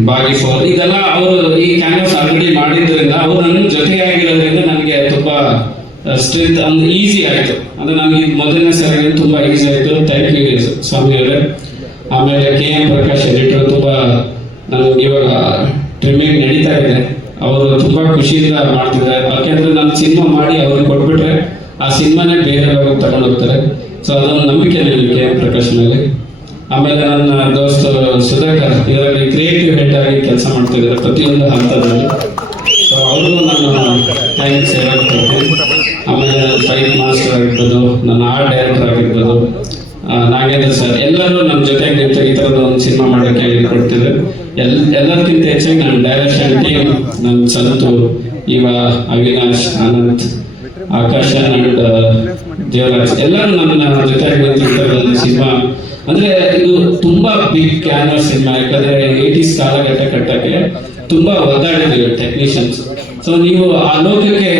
ಬಾಗಿ ಫೋರ್, ಇದೆಲ್ಲ ಅವರು ಈ ಕ್ಯಾನ್ವಾಸ್ ಆಲ್ರೆಡಿ ಮಾಡಿದ್ದರಿಂದ ಅವರು ನನ್ನ ಜೊತೆಯಾಗಿರೋದ್ರಿಂದ ನನಗೆ ತುಂಬ ಸ್ಟ್ರೆಂತ್ ಅಂದ್ರೆ ಈಸಿ ಆಯಿತು. ಅಂದರೆ ನನಗೆ ಮೊದಲನೇ ಸರಿ ತುಂಬ ಈಸಿ ಆಯಿತು. ಥ್ಯಾಂಕ್ ಯು ಸ್ವಾಮಿ ಅವರೇ. ಆಮೇಲೆ KM ಪ್ರಕಾಶ್ ಎಡಿಟರ್ ತುಂಬ ನನಗೆ ಇವಾಗ ಟ್ರಿಮ್ಮಿಂಗ್ ನಡೀತಾ ಇದೆ, ಅವರು ತುಂಬ ಖುಷಿಯಿಂದ ಮಾಡ್ತಿದ್ದಾರೆ. ಯಾಕೆಂದರೆ ನಾನು ಸಿನಿಮಾ ಮಾಡಿ ಅವ್ರಿಗೆ ಕೊಟ್ಬಿಟ್ರೆ ಆ ಸಿನಿಮಾನೇ ಬೇರೆ ತಗೊಂಡು ಹೋಗ್ತಾರೆ. ಸೊ ಅದೊಂದು ನಂಬಿಕೆ ನನಗೆ KM ಪ್ರಕಾಶ್ ಮೇಲೆ. ಆಮೇಲೆ ನನ್ನ ದೋಸ್ತ ಸುಧಾಕರ್ ಇದರಲ್ಲಿ ಕ್ರಿಯೇಟಿವ್ ಹೆಡ್ ಆಗಿ ಕೆಲಸ ಮಾಡ್ತಿದ್ದಾರೆ ಪ್ರತಿಯೊಂದು ಹಂತದಲ್ಲಿ. ಸೊ ಅವ್ರಿಗೂ ನಾನು ಥ್ಯಾಂಕ್ಸ್ ಹೇಳ್ಕೊಡ್ತೀನಿ. ಆಮೇಲೆ ಫೈಟ್ ಮಾಸ್ಟರ್ ಆಗಿರ್ಬೋದು, ನನ್ನ ಆರ್ಟ್ ಡೈರೆಕ್ಟರ್ ಆಗಿರ್ಬೋದು, ನಾಗೇಂದ್ರ ಸರ್, ಎಲ್ಲರೂ ನಮ್ಮ ಜೊತೆಗೆ ನಿಂತು ಈ ಥರದ ಒಂದು ಸಿನಿಮಾ ಮಾಡೋಕ್ಕೆ ಹೇಳ್ಕೊಡ್ತಿದ್ರು. ಎಲ್ಲದಕ್ಕಿಂತ ಹೆಚ್ಚಾಗಿ ನನ್ನ ಡೈರೆಕ್ಷನ್ ಟೀಮ್, ನನ್ನ ಸಂತು, ಇವ ಅವಿನಾಶ್, ಅನಂತ್, ಆಕಾಶ ಅಂಡ್ ದೇವರಾಜ್, ಎಲ್ಲರೂ ನನ್ನ ಜೊತೆಗೆ ನಿಂತು ಈ ಥರದ ಸಿನಿಮಾ. ಅಂದರೆ ಇದು ತುಂಬ ಬಿಗ್ ಕ್ಯಾನ್ವಾಸ್ ಸಿನಿಮಾ, ಯಾಕಂದರೆ 80s ಕಾಲಘಟ್ಟ ಕಟ್ಟಕ್ಕೆ ತುಂಬ ಒದ್ದಾಡಿದ್ದೀವಿ ಟೆಕ್ನಿಷಿಯನ್ಸ್. ಸೊ ನೀವು ಆ ಲೋಕಕ್ಕೆ,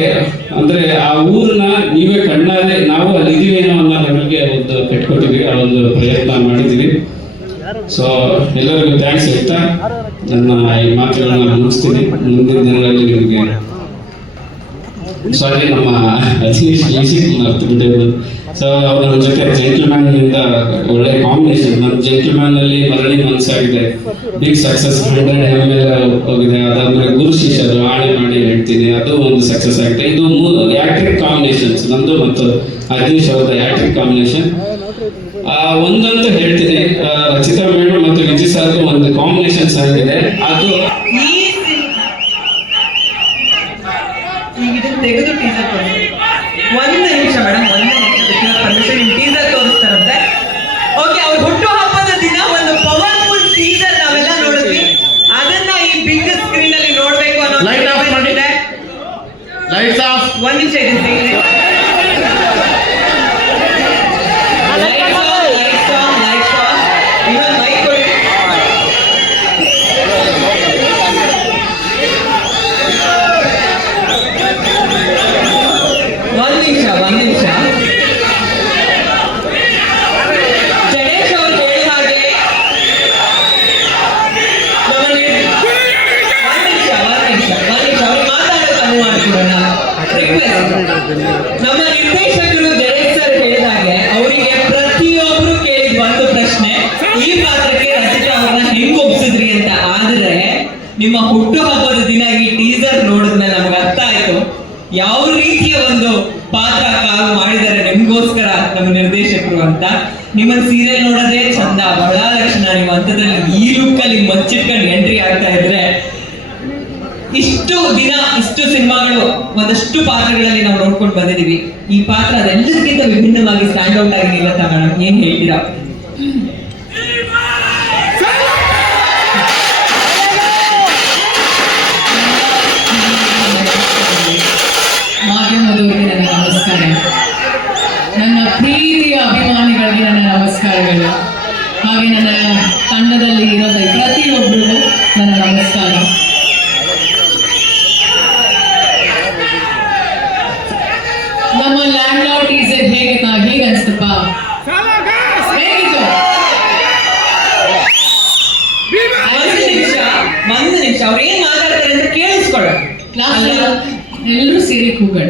ಅಂದರೆ ಆ ಊರನ್ನ ನೀವೇ ಕಣ್ಣಾರೆ ನಾವು ಅಲ್ಲಿ ಇದೀವೇನೋ ಅನ್ನೋ ನಮಗೆ ಒಂದು ಕಟ್ಕೊಟ್ಟಿದ್ದೀವಿ, ಆ ಒಂದು ಪ್ರಯತ್ನ ಮಾಡಿದ್ದೀವಿ. ಸೊ ಎಲ್ಲರಿಗೂ ಥ್ಯಾಂಕ್ಸ್ ಹೇಳ್ತಾ ನನ್ನ ಈ ಮಾತುಗಳನ್ನ ಮುಗಿಸ್ತೀನಿ. ಮುಂದಿನ ದಿನಗಳಲ್ಲಿ ನಿಮಗೆ ಸಾರಿ ನಮ್ಮ ಅಜೀಶ್ ಮ್ಯೂಸಿಕ್ ಮರ್ತು ಬಿಟ್ಟಿದ್ದು. ಸೊ ಅವ್ರ ನನ್ನ ಜೊತೆ ಜೆಂಟಲ್ಮ್ಯಾನ್ ಇಂದ ಒಳ್ಳೆ ಕಾಂಬಿನೇಷನ್. ನನ್ನ ಜೆಂಟಲ್ಮ್ಯಾನ್ ಅಲ್ಲಿ ಮರಳಿ ಮನಸ್ಸಾಗಿದೆ, ಬಿಗ್ ಸಕ್ಸಸ್, 100 ML ಹೋಗಿದೆ. ಅದಾದ್ಮೇಲೆ ಗುರು ಶಿಷ್ಯರು ಆಣೆ ಮಾಡಿ ಹೇಳ್ತೀನಿ, ಅದು ಒಂದು ಸಕ್ಸಸ್ ಆಗಿದೆ. ಇದು ಆಕ್ಟಿಂಗ್ ಕಾಂಬಿನೇಷನ್ಸ್ ನಂದು ಮತ್ತು ಅಜೀಶ್ ಅವ್ರದ್ದು ಆಕ್ಟಿಂಗ್ ಕಾಂಬಿನೇಷನ್. ಒಂದಂತೂ ಹೇಳ್ತೀನಿ, ರಚಿತಾ ಮೇಡಮ್ ಮತ್ತು ವಿಜಯ್ ಸರ್ ಒಂದು ಕಾಂಬಿನೇಷನ್ಸ್ ಆಗಿದೆ. ಅದು ಈಗ ಇದನ್ನ ತೆಗೆದು ಟೀಸರ್ ತೋರಿಸಿ. ಒಂದು ನಿಮಿಷ ಮೇಡಮ್, ಒಂದು ನಿಮಿಷ ಪರ್ಮಿಷನ್. ನಿಮ್ ಟೀಸರ್ ತೋರಿಸ್ತಾರಂತೆ. ಓಕೆ, ಅವ್ರ ಹುಟ್ಟು ಹಬ್ಬದ ದಿನ ಒಂದು ಪವರ್ಫುಲ್ ಟೀಸರ್ ನಾವೆಲ್ಲ ನೋಡಿದ್ವಿ. ಅದನ್ನ ಈ ಬಿಗ್ ಸ್ಕ್ರೀನ್ ಅಲ್ಲಿ ನೋಡ್ಬೇಕು ಅನ್ನೋ Light off ಮಾಡಿ. Lights off. ಒಂದ್ ನಿಮಿಷ ಇದೆ ತೆಗೀರಿ. Lights on. ಇವನ್ ಮೈಕ್ ಕೊಡಿ. ಒಂದ್ ನಿಮಿಷ. ಗಣೇಶ್ ಅವ್ರು ಹೇಳಿದ ಹಾಗೆ ಅವ್ರಿಗೆ ಮಾತಾಡೋಕೆ ಅನುವು ಮಾಡಿಕೊಡೋಣ. ನಮ್ಮ ನಿರ್ದೇಶಕರು ಗಣೇಶ್ ಸರ್ ಹೇಳಿದ ಹಾಗೆ ಅವರಿಗೆ ಪ್ರತಿಯೊಬ್ರು ಕೇಳಿದ ಒಂದು ಪ್ರಶ್ನೆ, ಈ ಪಾತ್ರಕ್ಕೆ ರಚಿತಾ ಅವ್ರನ್ನ ಹೆಂಗ್ ಒಪ್ಸಿದ್ರಿ ಅಂತ. ಆದ್ರೆ ನಿಮ್ಮ ಹುಟ್ಟು ಹಬ್ಬದ ದಿನ ಈ ಟೀಸರ್ ನೋಡಿದ್ಮೇಲೆ ನಮ್ಗೆ ಅರ್ಥ ಆಯ್ತು ಯಾವ ರೀತಿಯ ಒಂದು ಪಾತ್ರ ಕಾವು ಮಾಡಿದ್ದಾರೆ ನಿಮ್ಗೋಸ್ಕರ ನಮ್ಮ ನಿರ್ದೇಶಕರು ಅಂತ. ನಿಮ್ಮ ಸೀರಿಯಲ್ ನೋಡೋದೇ ಚಂದ, ಬಹಳ ಲಕ್ಷಣ. ನೀವು ಅಂತದ್ರಲ್ಲಿ ಈ ಲುಕ್ ಅಲ್ಲಿ ಮಚ್ಚಿಟ್ಕೊಂಡು ಎಂಟ್ರಿ ಆಗ್ತಾ ಇದ್ರೆ, ಇಷ್ಟು ದಿನ ಇಷ್ಟು ಸಿನಿಮಾಗಳು ಒಂದಷ್ಟು ಪಾತ್ರಗಳಲ್ಲಿ ನಾವು ನೋಡ್ಕೊಂಡು ಬಂದಿದೀವಿ. ಈ ಪಾತ್ರ ಅದೆಲ್ಲದಕ್ಕಿಂತ ವಿಭಿನ್ನವಾಗಿ ಸ್ಟ್ಯಾಂಡ್ ಔಟ್ ಆಗಿ ನಿಲ್ಲತ್ತ ಮೇಡಮ್, ಏನ್ ಹೇಳ್ತೀರಾ? ಮಾಧ್ಯಮದವರಿಗೆ ನನ್ನ ನಮಸ್ಕಾರ, ನನ್ನ ಪ್ರೀತಿಯ ಅಭಿಮಾನಿಗಳಿಗೆ ನನ್ನ ನಮಸ್ಕಾರಗಳು, ಹಾಗೆ ನನ್ನ ತಂಡದಲ್ಲಿ ಇರೋದ ಪ್ರತಿಯೊಬ್ಬರಿಗೂ ನನ್ನ ನಮಸ್ಕಾರ. ನಮ್ಮ ಲ್ಯಾಂಡ್ ಲಾರ್ಡ್ ಟೀಸರ್ ಹೇಗೆ ಅನ್ಸ್ತಪ್ಪ? ಹೇಗಿತ್ತು? ಒಂದು ನಿಮಿಷ ಅವ್ರು ಏನ್ ಮಾತಾಡ್ತಾರೆ ಅಂತ ಕೇಳಿಸ್ಕೊಳ್ಳ. ಎಲ್ಲರೂ ಸೇರಿ ಕೂಗೋಣ.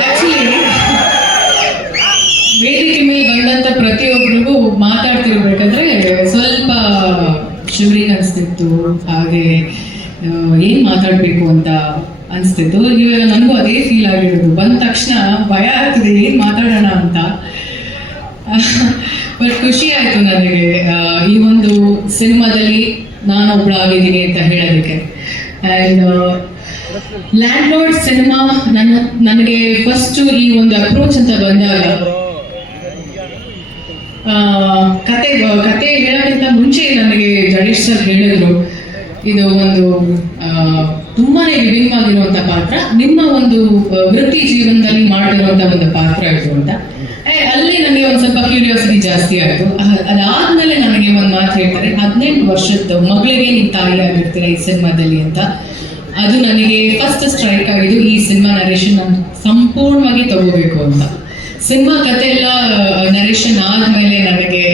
ಆಕ್ಚುಲಿ ವೇದಿಕೆ ಮೇಲೆ ಬಂದಂತ ಪ್ರತಿಯೊಬ್ಬರಿಗೂ ಮಾತಾಡ್ತಿರ್ಬೇಕಾದ್ರೆ ಸ್ವಲ್ಪ ಶಿವರಿಂಗ್ ಅನಿಸ್ತಿತ್ತು, ಹಾಗೆ ಏನ್ ಮಾತಾಡ್ಬೇಕು ಅಂತ ಅನಿಸ್ತಿತ್ತು. ಇವಾಗ ನನಗೂ ಅದೇ ಫೀಲ್ ಆಗಿರೋದು. ಬಂದ ತಕ್ಷಣ ಭಯ ಆಗ್ತದೆ ಏನ್ ಮಾತಾಡೋಣ ಅಂತ. ಬಟ್ ಖುಷಿ ಆಯ್ತು ನನಗೆ ಈ ಒಂದು ಸಿನಿಮಾದಲ್ಲಿ ನಾನೊಬ್ಳಾಗಿದ್ದೀನಿ ಅಂತ ಹೇಳೋದಕ್ಕೆ. ಆ್ಯಂಡ್ ಲ್ಯಾಂಡ್ ಲಾರ್ಡ್ ಸಿನಿಮಾ ನನಗೆ ಫಸ್ಟ್ ಈ ಒಂದು ಅಪ್ರೋಚ್ ಅಂತ ಬಂದಾಗ ಕತೆ ಹೇಳೋಕ್ಕಿಂತ ಮುಂಚೆ ನನಗೆ ಜಡೇಶ್ ಸರ್ ಹೇಳಿದ್ರು, ಇದು ಒಂದು ತುಂಬಾನೇ ವಿಭಿನ್ನವಾಗಿರುವಂತ ಪಾತ್ರ, ನಿಮ್ಮ ಒಂದು ವೃತ್ತಿ ಜೀವನದಲ್ಲಿ ಮಾಡಿರುವಂತ ಒಂದು ಪಾತ್ರ ಇದು ಅಂತ. ಅಲ್ಲಿ ನನಗೆ ಒಂದು ಸ್ವಲ್ಪ ಕ್ಯೂರಿಯಾಸಿಟಿ ಜಾಸ್ತಿ ಆಯಿತು. ಅದಾದ್ಮೇಲೆ ನನಗೆ ಒಂದು ಮಾತು ಹೇಳ್ತಾರೆ, 18 ವರ್ಷದ ಮಗಳಿಗೆ ನೀವು ತಾಯಿ ಆಗಿರ್ತೀರ ಈ ಸಿನಿಮಾದಲ್ಲಿ ಅಂತ. ಅದು ನನಗೆ ಫಸ್ಟ್ ಸ್ಟ್ರೈಕ್ ಆಗಿದ್ದು. ಈ ಸಿನಿಮಾ ನರೇಷನ್ ನಾನು ಸಂಪೂರ್ಣವಾಗಿ ತಗೋಬೇಕು ಅಂತ. ಸಿನಿಮಾ ಕತೆ ಎಲ್ಲ ನರೇಷನ್ ಆದ್ಮೇಲೆ ನನಗೆ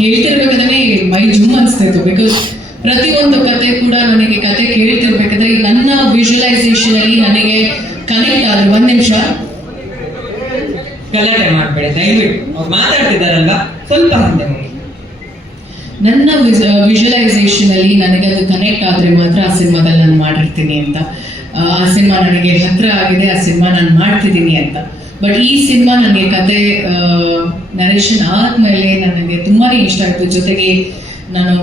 ಹೇಳ್ತಿರ್ಬೇಕಾದ್ರೆ ಮೈ ಜುಮ್ ಅನಿಸ್ತಾಯಿತ್ತು. ಬಿಕಾಸ್ ಪ್ರತಿಯೊಂದು ಕತೆ ಕೂಡ ನನಗೆ ಕತೆ ಕೇಳ್ತಿರ್ಬೇಕಾದ್ರೆ ನನ್ನ ವಿಜುವಲೈಸೇಷನ್ ಅಲ್ಲಿ ನನಗೆ ಕನೆಕ್ಟ್ ಆದ್ರೆ. ಒಂದ್ ನಿಮಿಷ ಗಲಾಟೆ ಮಾಡ್ಬೇಡಿ ದಯವಿಟ್ಟು, ಅವ್ರು ಮಾತಾಡ್ತಿದ್ದಾರಲ್ವಾ ಸ್ವಲ್ಪ ಹಿಂದೆ ಹೋಗಿ. ನನ್ನ ವಿಜುವಲೈಸೇಷನ್ ಅಲ್ಲಿ ನನಗೆ ಅದು ಕನೆಕ್ಟ್ ಆದ್ರೆ ಮಾತ್ರ ಆ ಸಿನಿಮಾದಲ್ಲಿ ನಾನು ಮಾಡಿರ್ತೀನಿ ಅಂತ. ಆ ಸಿನಿಮಾ ನನಗೆ ಹತ್ರ ಆಗಿದೆ, ಆ ಸಿನಿಮಾ ನಾನು ಮಾಡ್ತಿದ್ದೀನಿ ಅಂತ. ಬಟ್ ಈ ಸಿನಿಮಾ ನನಗೆ ಕತೆ ನರೇಷನ್ ಆದ್ಮೇಲೆ ನನಗೆ ತುಂಬಾನೇ ಇಷ್ಟ ಆಯ್ತು. ಜೊತೆಗೆ ನಾನು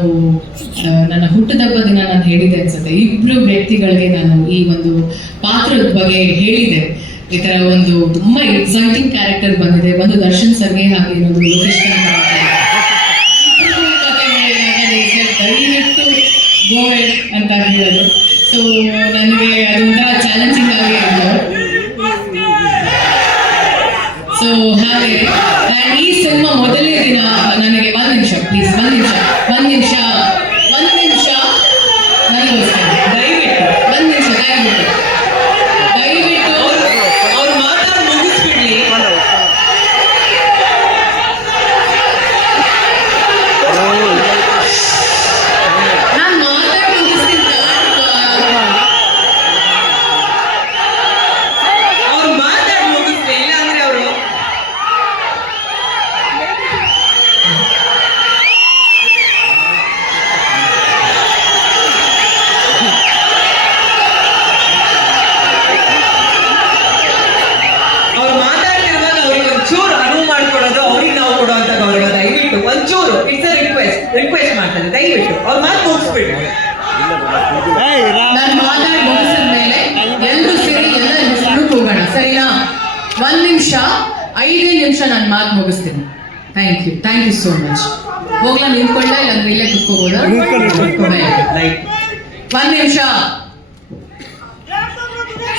ನನ್ನ ಹುಟ್ಟುಹಬ್ಬದ ದಿನ ನಾನು ಹೇಳಿದೆ ಅನ್ಸುತ್ತೆ, 2 ವ್ಯಕ್ತಿಗಳಿಗೆ ನಾನು ಈ ಒಂದು ಪಾತ್ರದ ಬಗ್ಗೆ ಹೇಳಿದೆ. ಈ ತರ ಒಂದು ತುಂಬಾ ಎಕ್ಸೈಟಿಂಗ್ ಕ್ಯಾರೆಕ್ಟರ್ ಬಂದಿದೆ. ಒಂದು ದರ್ಶನ್ ಸರ್ಗೆ, ಹಾಗೆ ಇನ್ನೊಂದು ಲೋಕೇಶ್ ದಯವಿಟ್ಟು ಗೋವೆಡ್ ಅಂತ ಹೇಳೋದು. ಸೊ ನನಗೆ ಅದೊಂಥರ ಚಾಲೆಂಜಿಂಗ್ ಆಗಿ ಆಯ್ತು. ಸೊ ಹಾಗೆ ಈ ಸಿನಿಮಾ ಮೊದಲನೇ ದಿನ ನನಗೆ ಒಂದ್ ನಿಮಿಷ ನನಗೋಸ್ಕರ ದಯವಿಟ್ಟು ಅವ್ರು ಮಾತಾಡಿ ಮುಗಿಸ್ಬಿಡ್ಲಿ. ನಾನು ಮಾತಾಡಿ ಮುಗಿಸ್ತೀನಿ. ಅವ್ರ ಮಾತು ಮುಗಿಸ್ಬಿಡಿ. ನಾನು ಮಾತಾಡಿ ಮುಗಿಸಿದ ಮೇಲೆ ಎಲ್ಲರೂ ಸೇರಿ ಎಲ್ಲ ಹೆಸರು ಹೋಗೋಣ, ಸರಿನಾ? 1 ನಿಮಿಷ 5 ನಿಮಿಷ ನಾನು ಮಾತು ಮುಗಿಸ್ತೀನಿ. Thank you so much. ಹೋಗ್ಲಾ ನಿಂತ್ಕೊಳ್ಳ, ಇಲ್ಲಾಂದ್ರೆ ಇಲ್ಲೇ ಕುತ್ಕೋಬೋದಾ? 1 ನಿಮಿಷ.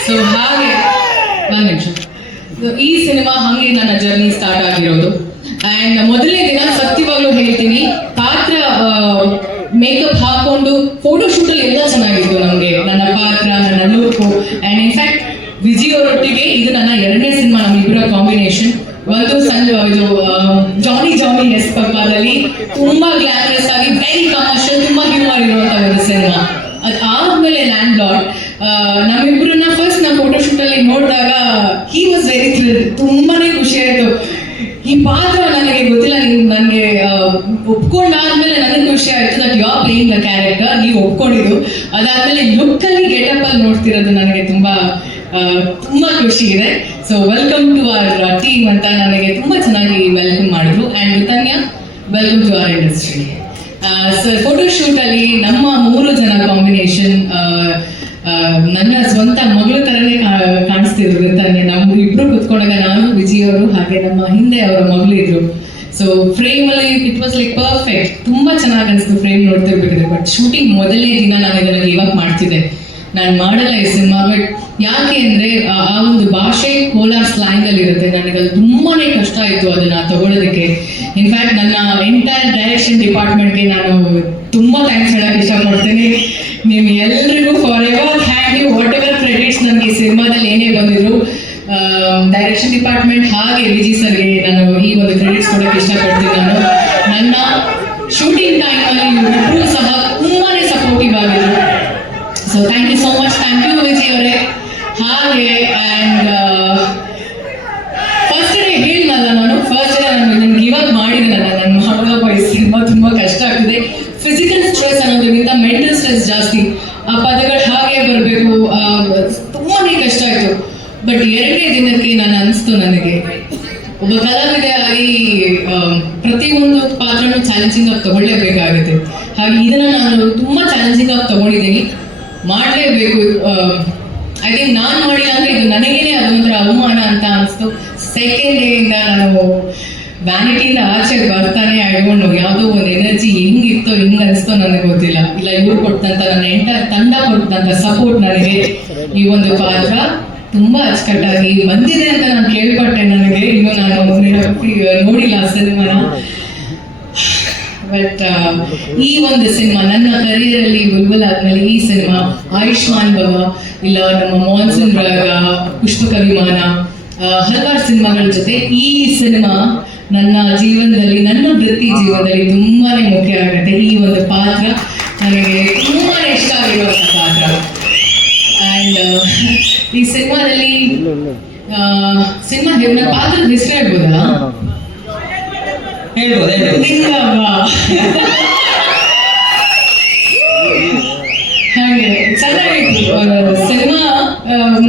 ಸೊ ಹಾಗೆ 1 ನಿಮಿಷ. ಈ ಸಿನಿಮಾ ಹಂಗೆ ನನ್ನ ಜರ್ನಿ ಸ್ಟಾರ್ಟ್ ಆಗಿರೋದು. ಅಂಡ್ ಮೊದಲನೇ ದಿನ ಸತ್ಯವಾಗ್ಲೂ ಹೇಳ್ತೀನಿ, ಪಾತ್ರ ಮೇಕಪ್ ಹಾಕೊಂಡು ಫೋಟೋ ಶೂಟ್ ಅಲ್ಲಿ ಎಲ್ಲ ಚೆನ್ನಾಗಿತ್ತು ನಮ್ಗೆ, ನನ್ನ ಪಾತ್ರ, ನನ್ನ ಲುಕ್. ಅಂಡ್ ಇನ್ಫ್ಯಾಕ್ಟ್ ವಿಜಯ್ ಅವರೊಟ್ಟಿಗೆ ಇದು ನನ್ನ 2ನೇ ಸಿನಿಮಾ, ನಮ್ಮಿಬ್ಬರ ಕಾಂಬಿನೇಷನ್. ಒಂದು ಇದು ಜಾನಿ ಎಸ್ ಪಪ್ಪಾದಲ್ಲಿ ತುಂಬಾ ಗ್ಲಾಮರಸ್ ಆಗಿ ವೆರಿ ಕಮರ್ಷಿಯಲ್, ತುಂಬಾ ಹ್ಯೂಮರ್ ಇರುವಂತ ಒಂದು ಸಿನಿಮಾ. ಅದಾದ್ಮೇಲೆ ಲ್ಯಾಂಡ್ ಲಾರ್ಡ್, ನಮ್ಮಿಬ್ಬರನ್ನ ಫಸ್ಟ್ ನಾವು ಫೋಟೋ ಶೂಟ್ ಅಲ್ಲಿ ನೋಡಿದಾಗ ಹಿ ವಾಸ್ ವೆರಿ ಥ್ರಿಲ್, ತುಂಬಾನೇ ಖುಷಿ ಆಯ್ತು. ಈ ಪಾತ್ರ ನನಗೆ ಗೊತ್ತಿಲ್ಲ, ನೀವು ನನಗೆ ಒಪ್ಕೊಂಡಾದ್ಮೇಲೆ ನನಗೆ ಖುಷಿ ಆಯ್ತು that you are playing the character. ನೀವು ಒಪ್ಕೊಂಡಿದ್ದು, ಅದಾದ್ಮೇಲೆ ಲುಕ್ ಅಲ್ಲಿ ಗೆಟಪ್ ಅಲ್ಲಿ ನೋಡ್ತಿರೋದು ನನಗೆ ತುಂಬಾ ಖುಷಿ ಇದೆ. So welcome to our team ಅಂತ ನನಗೆ ತುಂಬಾ ಚೆನ್ನಾಗಿ ವೆಲ್ಕಮ್ ಮಾಡಿದ್ರು. And Ritanya, welcome to our industry. Sir photo shoot ಅಲ್ಲಿ ನಮ್ಮ 3 ಜನ ಕಾಂಬಿನೇಷನ್ ನನ್ನ ಸ್ವಂತ ಮಗಳ ತರನೇ ಕಾಣಿಸ್ತಿದ್ರು ಋತನ್ಯ. ನಾವು ಇಬ್ರು ಕುತ್ಕೊಂಡಾಗ ನಾನು, ವಿಜಯ್ ಅವರು, ಹಾಗೆ ನಮ್ಮ ಹಿಂದೆ ಅವರ ಮಗಳು ಇದ್ರು. ಸೊ ಫ್ರೇಮ್ ಅಲ್ಲಿ ಇಟ್ ವಾಸ್ ಲೈಕ್ ಪರ್ಫೆಕ್ಟ್, ತುಂಬಾ ಚೆನ್ನಾಗಿ ಅನಿಸ್ತು ಫ್ರೇಮ್ ನೋಡ್ತಿರ್ಬೇಕಾದ್ರೆ. ಬಟ್ ಶೂಟಿಂಗ್ ಮೊದಲನೇ ದಿನ ನಾನು ಇದನ್ನ ಗಿವ್ ಅಪ್ ಮಾಡ್ತಿದ್ದೆ, ನಾನು ಮಾಡಲ್ಲ ಈ ಸಿನಿಮಾ. ಬಟ್ ಯಾಕೆ ಅಂದ್ರೆ ಆ ಒಂದು ಭಾಷೆ ಕೋಲಾರ್ ಸ್ಲ್ಯಾಂಗ್ ಅಲ್ಲಿ ಇರುತ್ತೆ, ನನಗೆ ಅದು ತುಂಬಾನೇ ಕಷ್ಟ ಆಯ್ತು ಅದನ್ನ ತಗೊಳ್ಳೋದಕ್ಕೆ. ಇನ್ಫ್ಯಾಕ್ಟ್ ನನ್ನ ಎಂಟೈರ್ ಡೈರೆಕ್ಷನ್ ಡಿಪಾರ್ಟ್ಮೆಂಟ್ಗೆ ನಾನು ತುಂಬಾ ಥ್ಯಾಂಕ್ಸ್ ಹೇಳಕ್ ಇಷ್ಟಪಡ್ತೀನಿ. ನೀವು ಎಲ್ರಿಗೂ forever thank you. Whatever credits ನನಗೆ ಈ ಸಿನಿಮಾದಲ್ಲಿ ಏನೇ ಬಂದಿದ್ರು, ಡೈರೆಕ್ಷನ್ ಡಿಪಾರ್ಟ್ಮೆಂಟ್ ಹಾಗೆ ವಿಜಯ್ ಸರ್ಗೆ ನಾನು ಈ ಒಂದು ಕ್ರೆಡಿಟ್ಸ್ ಕೊಡೋಕೆ ಇಷ್ಟಪಡ್ತೀನಿ. ನಾನು ನನ್ನ ಶೂಟಿಂಗ್ ಟೈಮಲ್ಲಿ ಇಬ್ಬರು ಸಹ ತುಂಬಾನೇ ಸಪೋರ್ಟಿವ್ ಆಗಿದ್ರು. So thank you so much. Thank you Vijay ಅವರೇ. ಹಾಗೆ ಆ್ಯಂಡ್ ಫಸ್ಟ್ ಡೇ ಹೇಳಿದ್ನಲ್ಲ ನಾನು, ಫಸ್ಟ್ ಡೇ ನಾನು ಗಿವ್ ಅಪ್ ಮಾಡಿದ್ನಲ್ಲ, ನನ್ನ ಮಾಡೋದಪ್ಪ ಈ ಸಿನಿಮಾ ತುಂಬ ಕಷ್ಟ ಆಗ್ತಿದೆ. ಫಿಸಿಕಲ್ ಸ್ಟ್ರೆಸ್ ಅನ್ನೋದಕ್ಕಿಂತ ಮೆಂಟಲ್ ಸ್ಟ್ರೆಸ್ ಜಾಸ್ತಿ. ಆ ಪದಗಳು ಹಾಗೆ ಬರಬೇಕು, ತುಂಬಾನೇ ಕಷ್ಟ ಆಯಿತು. ಬಟ್ 2ನೇ ದಿನಕ್ಕೆ ನಾನು ಅನಿಸ್ತು, ನನಗೆ ಒಬ್ಬ ಕಲಾವಿದೆಯಾಗಿ ಪ್ರತಿಯೊಂದು ಪಾತ್ರನೂ ಚಾಲೆಂಜಿಂಗ್ ಆಗಿ ತಗೊಳ್ಳೇಬೇಕಾಗುತ್ತೆ. ಹಾಗೆ ಇದನ್ನು ನಾನು ತುಂಬ ಚಾಲೆಂಜಿಂಗ್ ಆಗಿ ತಗೊಂಡಿದ್ದೀನಿ, ಮಾಡಲೇಬೇಕು. ಐ ಥಿಂಕ್ ನಾನು ಮಾಡಿಲ್ಲ ಅಂದರೆ ಇದು ನನಗೇನೆ ಅದೊಂಥರ ಅವಮಾನ ಅಂತ ಅನಿಸ್ತು. ಸೆಕೆಂಡ್ ಡೇಯಿಂದ ನಾನು ವ್ಯಾನಿಟಿಯಿಂದ ಆಚೆ ಬರ್ತಾನೆ ಆಡ್ಕೊಂಡು ಯಾವುದೋ ಒಂದು ಎನರ್ಜಿ ಹೆಂಗಿತ್ತೋ ಹಿಂಗೆ ಅನಿಸ್ತೋ ನನಗೆ ಗೊತ್ತಿಲ್ಲ. ಇಲ್ಲ ಇವ್ರು ಕೊಟ್ಟಂತ ನನ್ನ ಎಂಟರ್ ತಂಡ ಕೊಟ್ಟಂತ ಸಪೋರ್ಟ್ ನನಗೆ ಈ ಒಂದು ಪಾತ್ರ ತುಂಬ ಅಚ್ಚುಕಟ್ಟಾಗಿ ಬಂದಿದೆ ಅಂತ ನಾನು ಕೇಳ್ಪಟ್ಟೆ. ನನಗೆ ಇನ್ನು ನಾನು ನೋಡಿಲ್ಲ ಸಿನಿಮಾನ. ಬಟ್ ಈ ಒಂದು ಸಿನಿಮಾ ನನ್ನ ಕರಿಯರಲ್ಲಿ ಬುಲ್ಬುಲ್ ಆದ್ಮೇಲೆ ಈ ಸಿನಿಮಾ, ಆಯುಷ್ಮಾನ್ ಭವ, ಇಲ್ಲ ನಮ್ಮ ಮಾನ್ಸೂನ್ ರಾಗ, ಪುಷ್ಪಕ ವಿಮಾನ, ಹಲವಾರು ಸಿನಿಮಾಗಳ ಜೊತೆ ಈ ಸಿನಿಮಾ ನನ್ನ ಜೀವನದಲ್ಲಿ, ನನ್ನ ವೃತ್ತಿ ಜೀವನದಲ್ಲಿ ತುಂಬಾನೇ ಮುಖ್ಯ ಆಗುತ್ತೆ. ಈ ಒಂದು ಪಾತ್ರ ನನಗೆ ತುಂಬಾನೇ ಇಷ್ಟ ಆಗಿರುವಂಥ ಪಾತ್ರ. ಆ್ಯಂಡ್ ಈ ಸಿನಿಮಾದಲ್ಲಿ ನನ್ನ ಪಾತ್ರದ ಹೆಸರು ಹೇಳ್ಬೋದಾ? ಹೇಳ್ಬೋದು. ಹಾಗೆ ಚೆನ್ನಾಗಿತ್ತು ಸಿನಿಮಾ.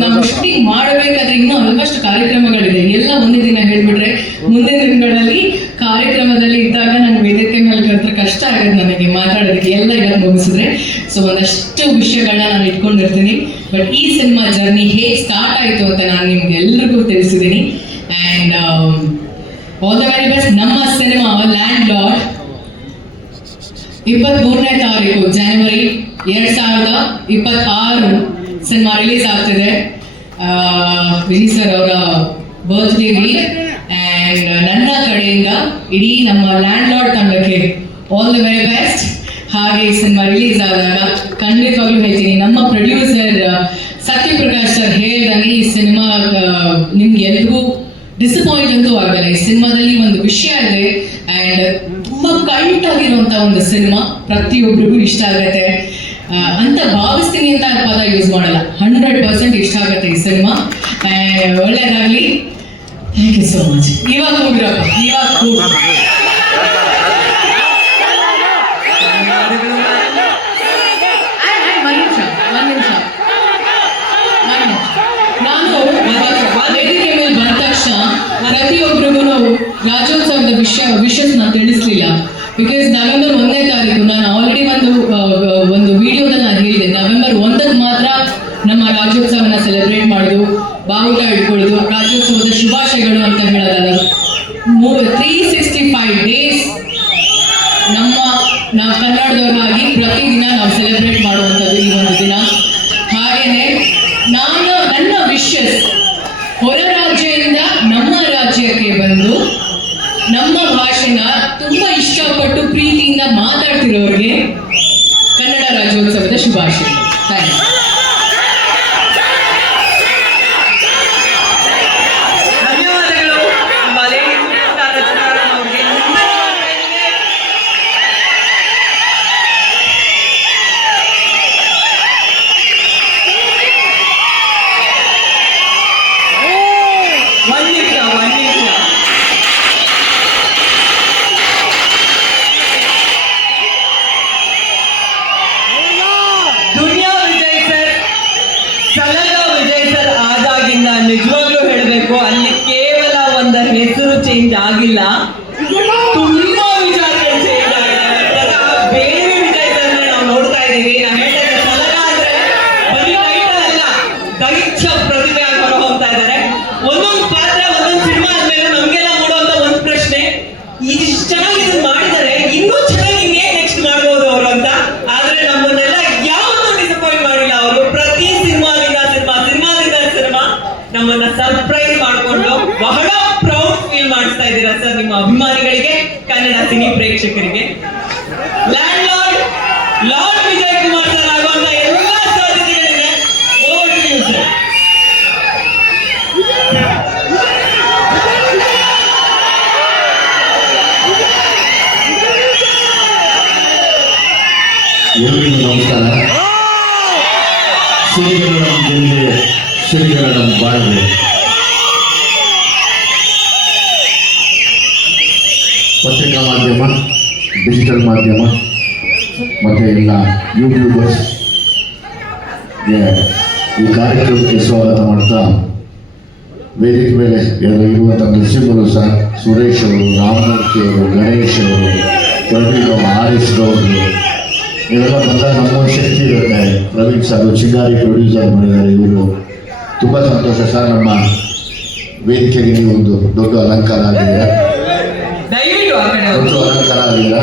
ನಾವು ಶೂಟಿಂಗ್ ಮಾಡಬೇಕಾದ್ರೆ ಇನ್ನೂ ಹಲವಷ್ಟು ಕಾರ್ಯಕ್ರಮಗಳಿದೆ, ಎಲ್ಲ ಒಂದೇ ದಿನ ಹೇಳ್ಬಿಟ್ರೆ ಮುಂದಿನ ದಿನಗಳಲ್ಲಿ ಕಾರ್ಯಕ್ರಮದಲ್ಲಿ ಇದ್ದಾಗ ನಂಗೆ ವೇದಿಕೆ ಮೇಲೆ ಕರೆದ್ರೆ ಕಷ್ಟ ಆಗೋದು ನನಗೆ ಮಾತಾಡೋದಕ್ಕೆ, ಎಲ್ಲ ಈಗ ಮುಗಿಸಿದ್ರೆ. ಸೊ ಒಂದಷ್ಟು ವಿಷಯಗಳನ್ನ ನಾನು ಇಟ್ಕೊಂಡಿರ್ತೀನಿ. ಬಟ್ ಈ ಸಿನಿಮಾ ಜರ್ನಿ ಹೇಗೆ ಸ್ಟಾರ್ಟ್ ಆಯಿತು ಅಂತ ನಾನು ನಿಮ್ಗೆ ಎಲ್ರಿಗೂ ತಿಳಿಸಿದ್ದೀನಿ. And all the very best. ನಮ್ಮ ಸಿನಿಮಾ ಲ್ಯಾಂಡ್ ಲಾರ್ಡ್ 23ನೇ ತಾರೀಕು ಜನವರಿ 2026 ಸಿನಿಮಾ ರಿಲೀಸ್ ಆಗ್ತಿದೆ. ವಿಜಯ್ ಸರ್ ಅವರ ಬರ್ತ್ಡೇ ವೀಕ್. ಆ್ಯಂಡ್ ನನ್ನ ಕಡೆಯಿಂದ ಇಡೀ ನಮ್ಮ ಲ್ಯಾಂಡ್ ಲಾರ್ಡ್ ತಂಡಕ್ಕೆ ಆಲ್ ದ ವೆರಿ ಬೆಸ್ಟ್. ಹಾಗೆ ಈ ಸಿನಿಮಾ ರಿಲೀಸ್ ಆದಾಗ ಖಂಡಿತವಾಗ್ಲೂ ಹೇಳ್ತೀನಿ, ನಮ್ಮ ಪ್ರೊಡ್ಯೂಸರ್ ಸತ್ಯಪ್ರಕಾಶ್ ಸರ್ ಹೇಳ್ದಂಗೆ ಈ ಸಿನಿಮಾ ನಿಮ್ಗೆ ಎಲ್ರಿಗೂ ಡಿಸಪಾಯಿಂಟ್ ಅಂತೂ ಆಗಲ್ಲ. ಈ ಸಿನಿಮಾದಲ್ಲಿ ಒಂದು ವಿಷಯ ಇದೆ ಆ್ಯಂಡ್ ತುಂಬ ಕಲ್ಟ್ ಆಗಿರುವಂಥ ಒಂದು ಸಿನಿಮಾ, ಪ್ರತಿಯೊಬ್ಬರಿಗೂ ಇಷ್ಟ ಆಗುತ್ತೆ ಅಂತ ಭಾವಿಸ್ತೀನಿ ಅಂತ ಪದ ಯೂಸ್ ಮಾಡಲ್ಲ. 100% ಇಷ್ಟ ಆಗುತ್ತೆ ಈ ಸಿನಿಮಾ. ಒಳ್ಳೆಯದಾಗಲಿ. Thank you so much. ಇವಾಗ ಹೋಗಿರಪ್ಪ, ಇವಾಗ ಹೋಗಿ. ನಾನು ವೇದಿಕೆ ಮೇಲೆ ಬಂದ ತಕ್ಷಣ ಪ್ರತಿಯೊಬ್ಬರಿಗೂ ರಾಜ್ಯೋತ್ಸವದ ವಿಷಯಸ್ ನಾನು ತಿಳಿಸ್ಲಿಲ್ಲ. ಬಿಕಾಸ್ ನವೆಂಬರ್ 1ನೇ ತಾರೀಕು ನಾನು ಆಲ್ರೆಡಿ ಒಂದು ಒಂದು ವಿಡಿಯೋದಲ್ಲಿ ನಾನು ಹೇಳಿದೆ, ನವೆಂಬರ್ 1ಕ್ಕೆ ಮಾತ್ರ ನಮ್ಮ ರಾಜ್ಯೋತ್ಸವನ ಸೆಲೆಬ್ರೇಟ್ ಮಾಡೋದು, ಬಾವುಟ ಇಟ್ಕೊಳ್ಳೋದು, ರಾಜ್ಯೋತ್ಸವದ ಶುಭಾಶಯಗಳು ಅಂತ ಹೇಳೋದಲ್ಲ. 365 ಡೇಸ್ ನಾವು ಕನ್ನಡದವರಾಗಿ ಪ್ರತಿದಿನ ನಾವು ಸೆಲೆಬ್ರೇಟ್ ಮಾಡುವಂಥದ್ದು ಈ ಒಂದು ದಿನ. ಹಾಗೇನೆ ನನ್ನ ವಿಶಸ್, ಹೊರ ರಾಜ್ಯದಿಂದ ನಮ್ಮ ರಾಜ್ಯಕ್ಕೆ ಬಂದು ನಮ್ಮ ಭಾಷೆನ ತುಂಬಾ ಇಷ್ಟಪಟ್ಟು ಪ್ರೀತಿಯಿಂದ ಮಾತಾಡ್ತಿರೋರಿಗೆ ಕನ್ನಡ ರಾಜ್ಯೋತ್ಸವದ ಶುಭಾಶಯ. Thank you. ಧನ್ಯವಾದಗಳು ನಮ್ಮ lady superstar Rachana madam ಅವ್ರಿಗೆ. ಒಂದ್ ನಿಮಿಷ ದುನಿಯಾ ವಿಜಯ್ ಸರ್, ಕಲಗ ವಿಜಯ್ ಸರ್ ಆದಾಗಿಂದ ನಿಜವಾಗ್ಲೂ ಹೇಳಬೇಕು, ಅಲ್ಲಿ ಕೇವಲ ಒಂದು ಹೆಸರು ಚೇಂಜ್ ಆಗಿಲ್ಲ, ತುಂಬಾ ವಿಚಾರಗಳು ಚೇಂಜ್ ಆಗಿದ್ದಾರೆ. ಬೇರೆ ವಿಜಯ್ ಸರ್ ನಾವು ನೋಡ್ತಾ ಇದೀವಿ. ನಾನು ಹೇಳ್ತಾ ಕಲಗ ಅಂದ್ರೆ ಬರೀ ಟೈಟಲ್ ಅಲ್ಲ, ದೈತ್ಯ ಪ್ರತಿಭೆ ಆಗಿ ಹೊರ ಹೋಗ್ತಾ ಇದ್ದಾರೆ. ಒಂದೊಂದು ಪಾತ್ರ ಒಂದೊಂದು ಸಿನಿಮಾ ಆದ್ಮೇಲೆ ನಮ್ಗೆಲ್ಲ ಮೂಡುವಂತ ಒಂದು ಪ್ರಶ್ನೆ, ಇದಿಷ್ಟು ಚೆನ್ನಾಗಿ ಇದನ್ನ ಮಾಡಿದ್ದಾರೆ, ಇನ್ನೂ ಚೆನ್ನಾಗಿ ಇನ್ನೇನ್ ನೆಕ್ಸ್ಟ್ ಮಾಡ್ಬೋದು ಅವರು ಅಂತ. ಆದ್ರೆ ನಮ್ಮನ್ನೆಲ್ಲ ಯಾವತ್ತೂ ಡಿಸಪಾಯಿಂಟ್ ಮಾಡಿಲ್ಲ ಅವರು. ಪ್ರತಿ ಸಿನಿಮಾದಿಂದ ಸಿನಿಮಾ ನಮ್ಮನ್ನ ಸರ್ಪ್ರೈಸ್ ಮಾಡ್ಕೊಂಡು ಬಹಳ ಪ್ರೌಡ್ ಫೀಲ್ ಮಾಡಿಸ್ತಾ ಇದ್ದೀರಾ ಸರ್ ನಿಮ್ಮ ಅಭಿಮಾನಿಗಳಿಗೆ, ಕನ್ನಡ ಸಿನಿ ಪ್ರೇಕ್ಷಕರಿಗೆ. ಲಾರ್ಡ್ ವಿಜಯ್ ಕುಮಾರ್ ಸರ್ ಆಗುವಂತ ಎಲ್ಲಾ ಸಾಧ್ಯತೆಗಳಿದೆ. Over to you sir. ಎಲ್ರಿಗೂ ನಮಸ್ಕಾರ. ಸಿರಿಗನ್ನಡಂ ಗೆಲ್ಲಿ ಸಿರಿಗನ್ನಡಂ ಬಾಳಲಿ. ಪತ್ರಿಕಾ ಮಾಧ್ಯಮ, ಡಿಜಿಟಲ್ ಮಾಧ್ಯಮ ಮತ್ತು ಎಲ್ಲ ಯೂಟ್ಯೂಬರ್ಸ್ ಈ ಕಾರ್ಯಕ್ರಮಕ್ಕೆ ಸ್ವಾಗತ ಮಾಡ್ತಾ, ವೇದಿಕೆ ಮೇಲೆ ಇರುವಂಥ ನರಸಿಂಹರು ಸರ್, ಸುರೇಶ್ ಅವರು, ರಾಮಮೂರ್ತಿ ಅವರು, ಗಣೇಶ್ ಅವರು, ಪ್ರವೀಣ್ ಆರಿಸ್ ಅವರು ಇವೆಲ್ಲ ಬಂದಾಗ ನಮ್ಮೊಂದು ಶಕ್ತಿ ಇರುತ್ತೆ. ಪ್ರವೀಣ್ ಸರ್ ಚಿಂಗಾರಿ ಪ್ರೊಡ್ಯೂಸರ್ ಮಾಡಿದ್ದಾರೆ. ಇವರು ತುಂಬ ಸಂತೋಷ ಸರ್. ನಮ್ಮ ವೇದಿಕೆಗೆ ನೀವು ಒಂದು ದೊಡ್ಡ ಅಲಂಕಾರ ಆಗಿದ್ದೀರಾ, ದಯವಿಟ್ಟು ಆ ಕಡೆ ದೊಡ್ಡ ಅಲಂಕಾರ ಆಗಿದ್ದೀರಾ.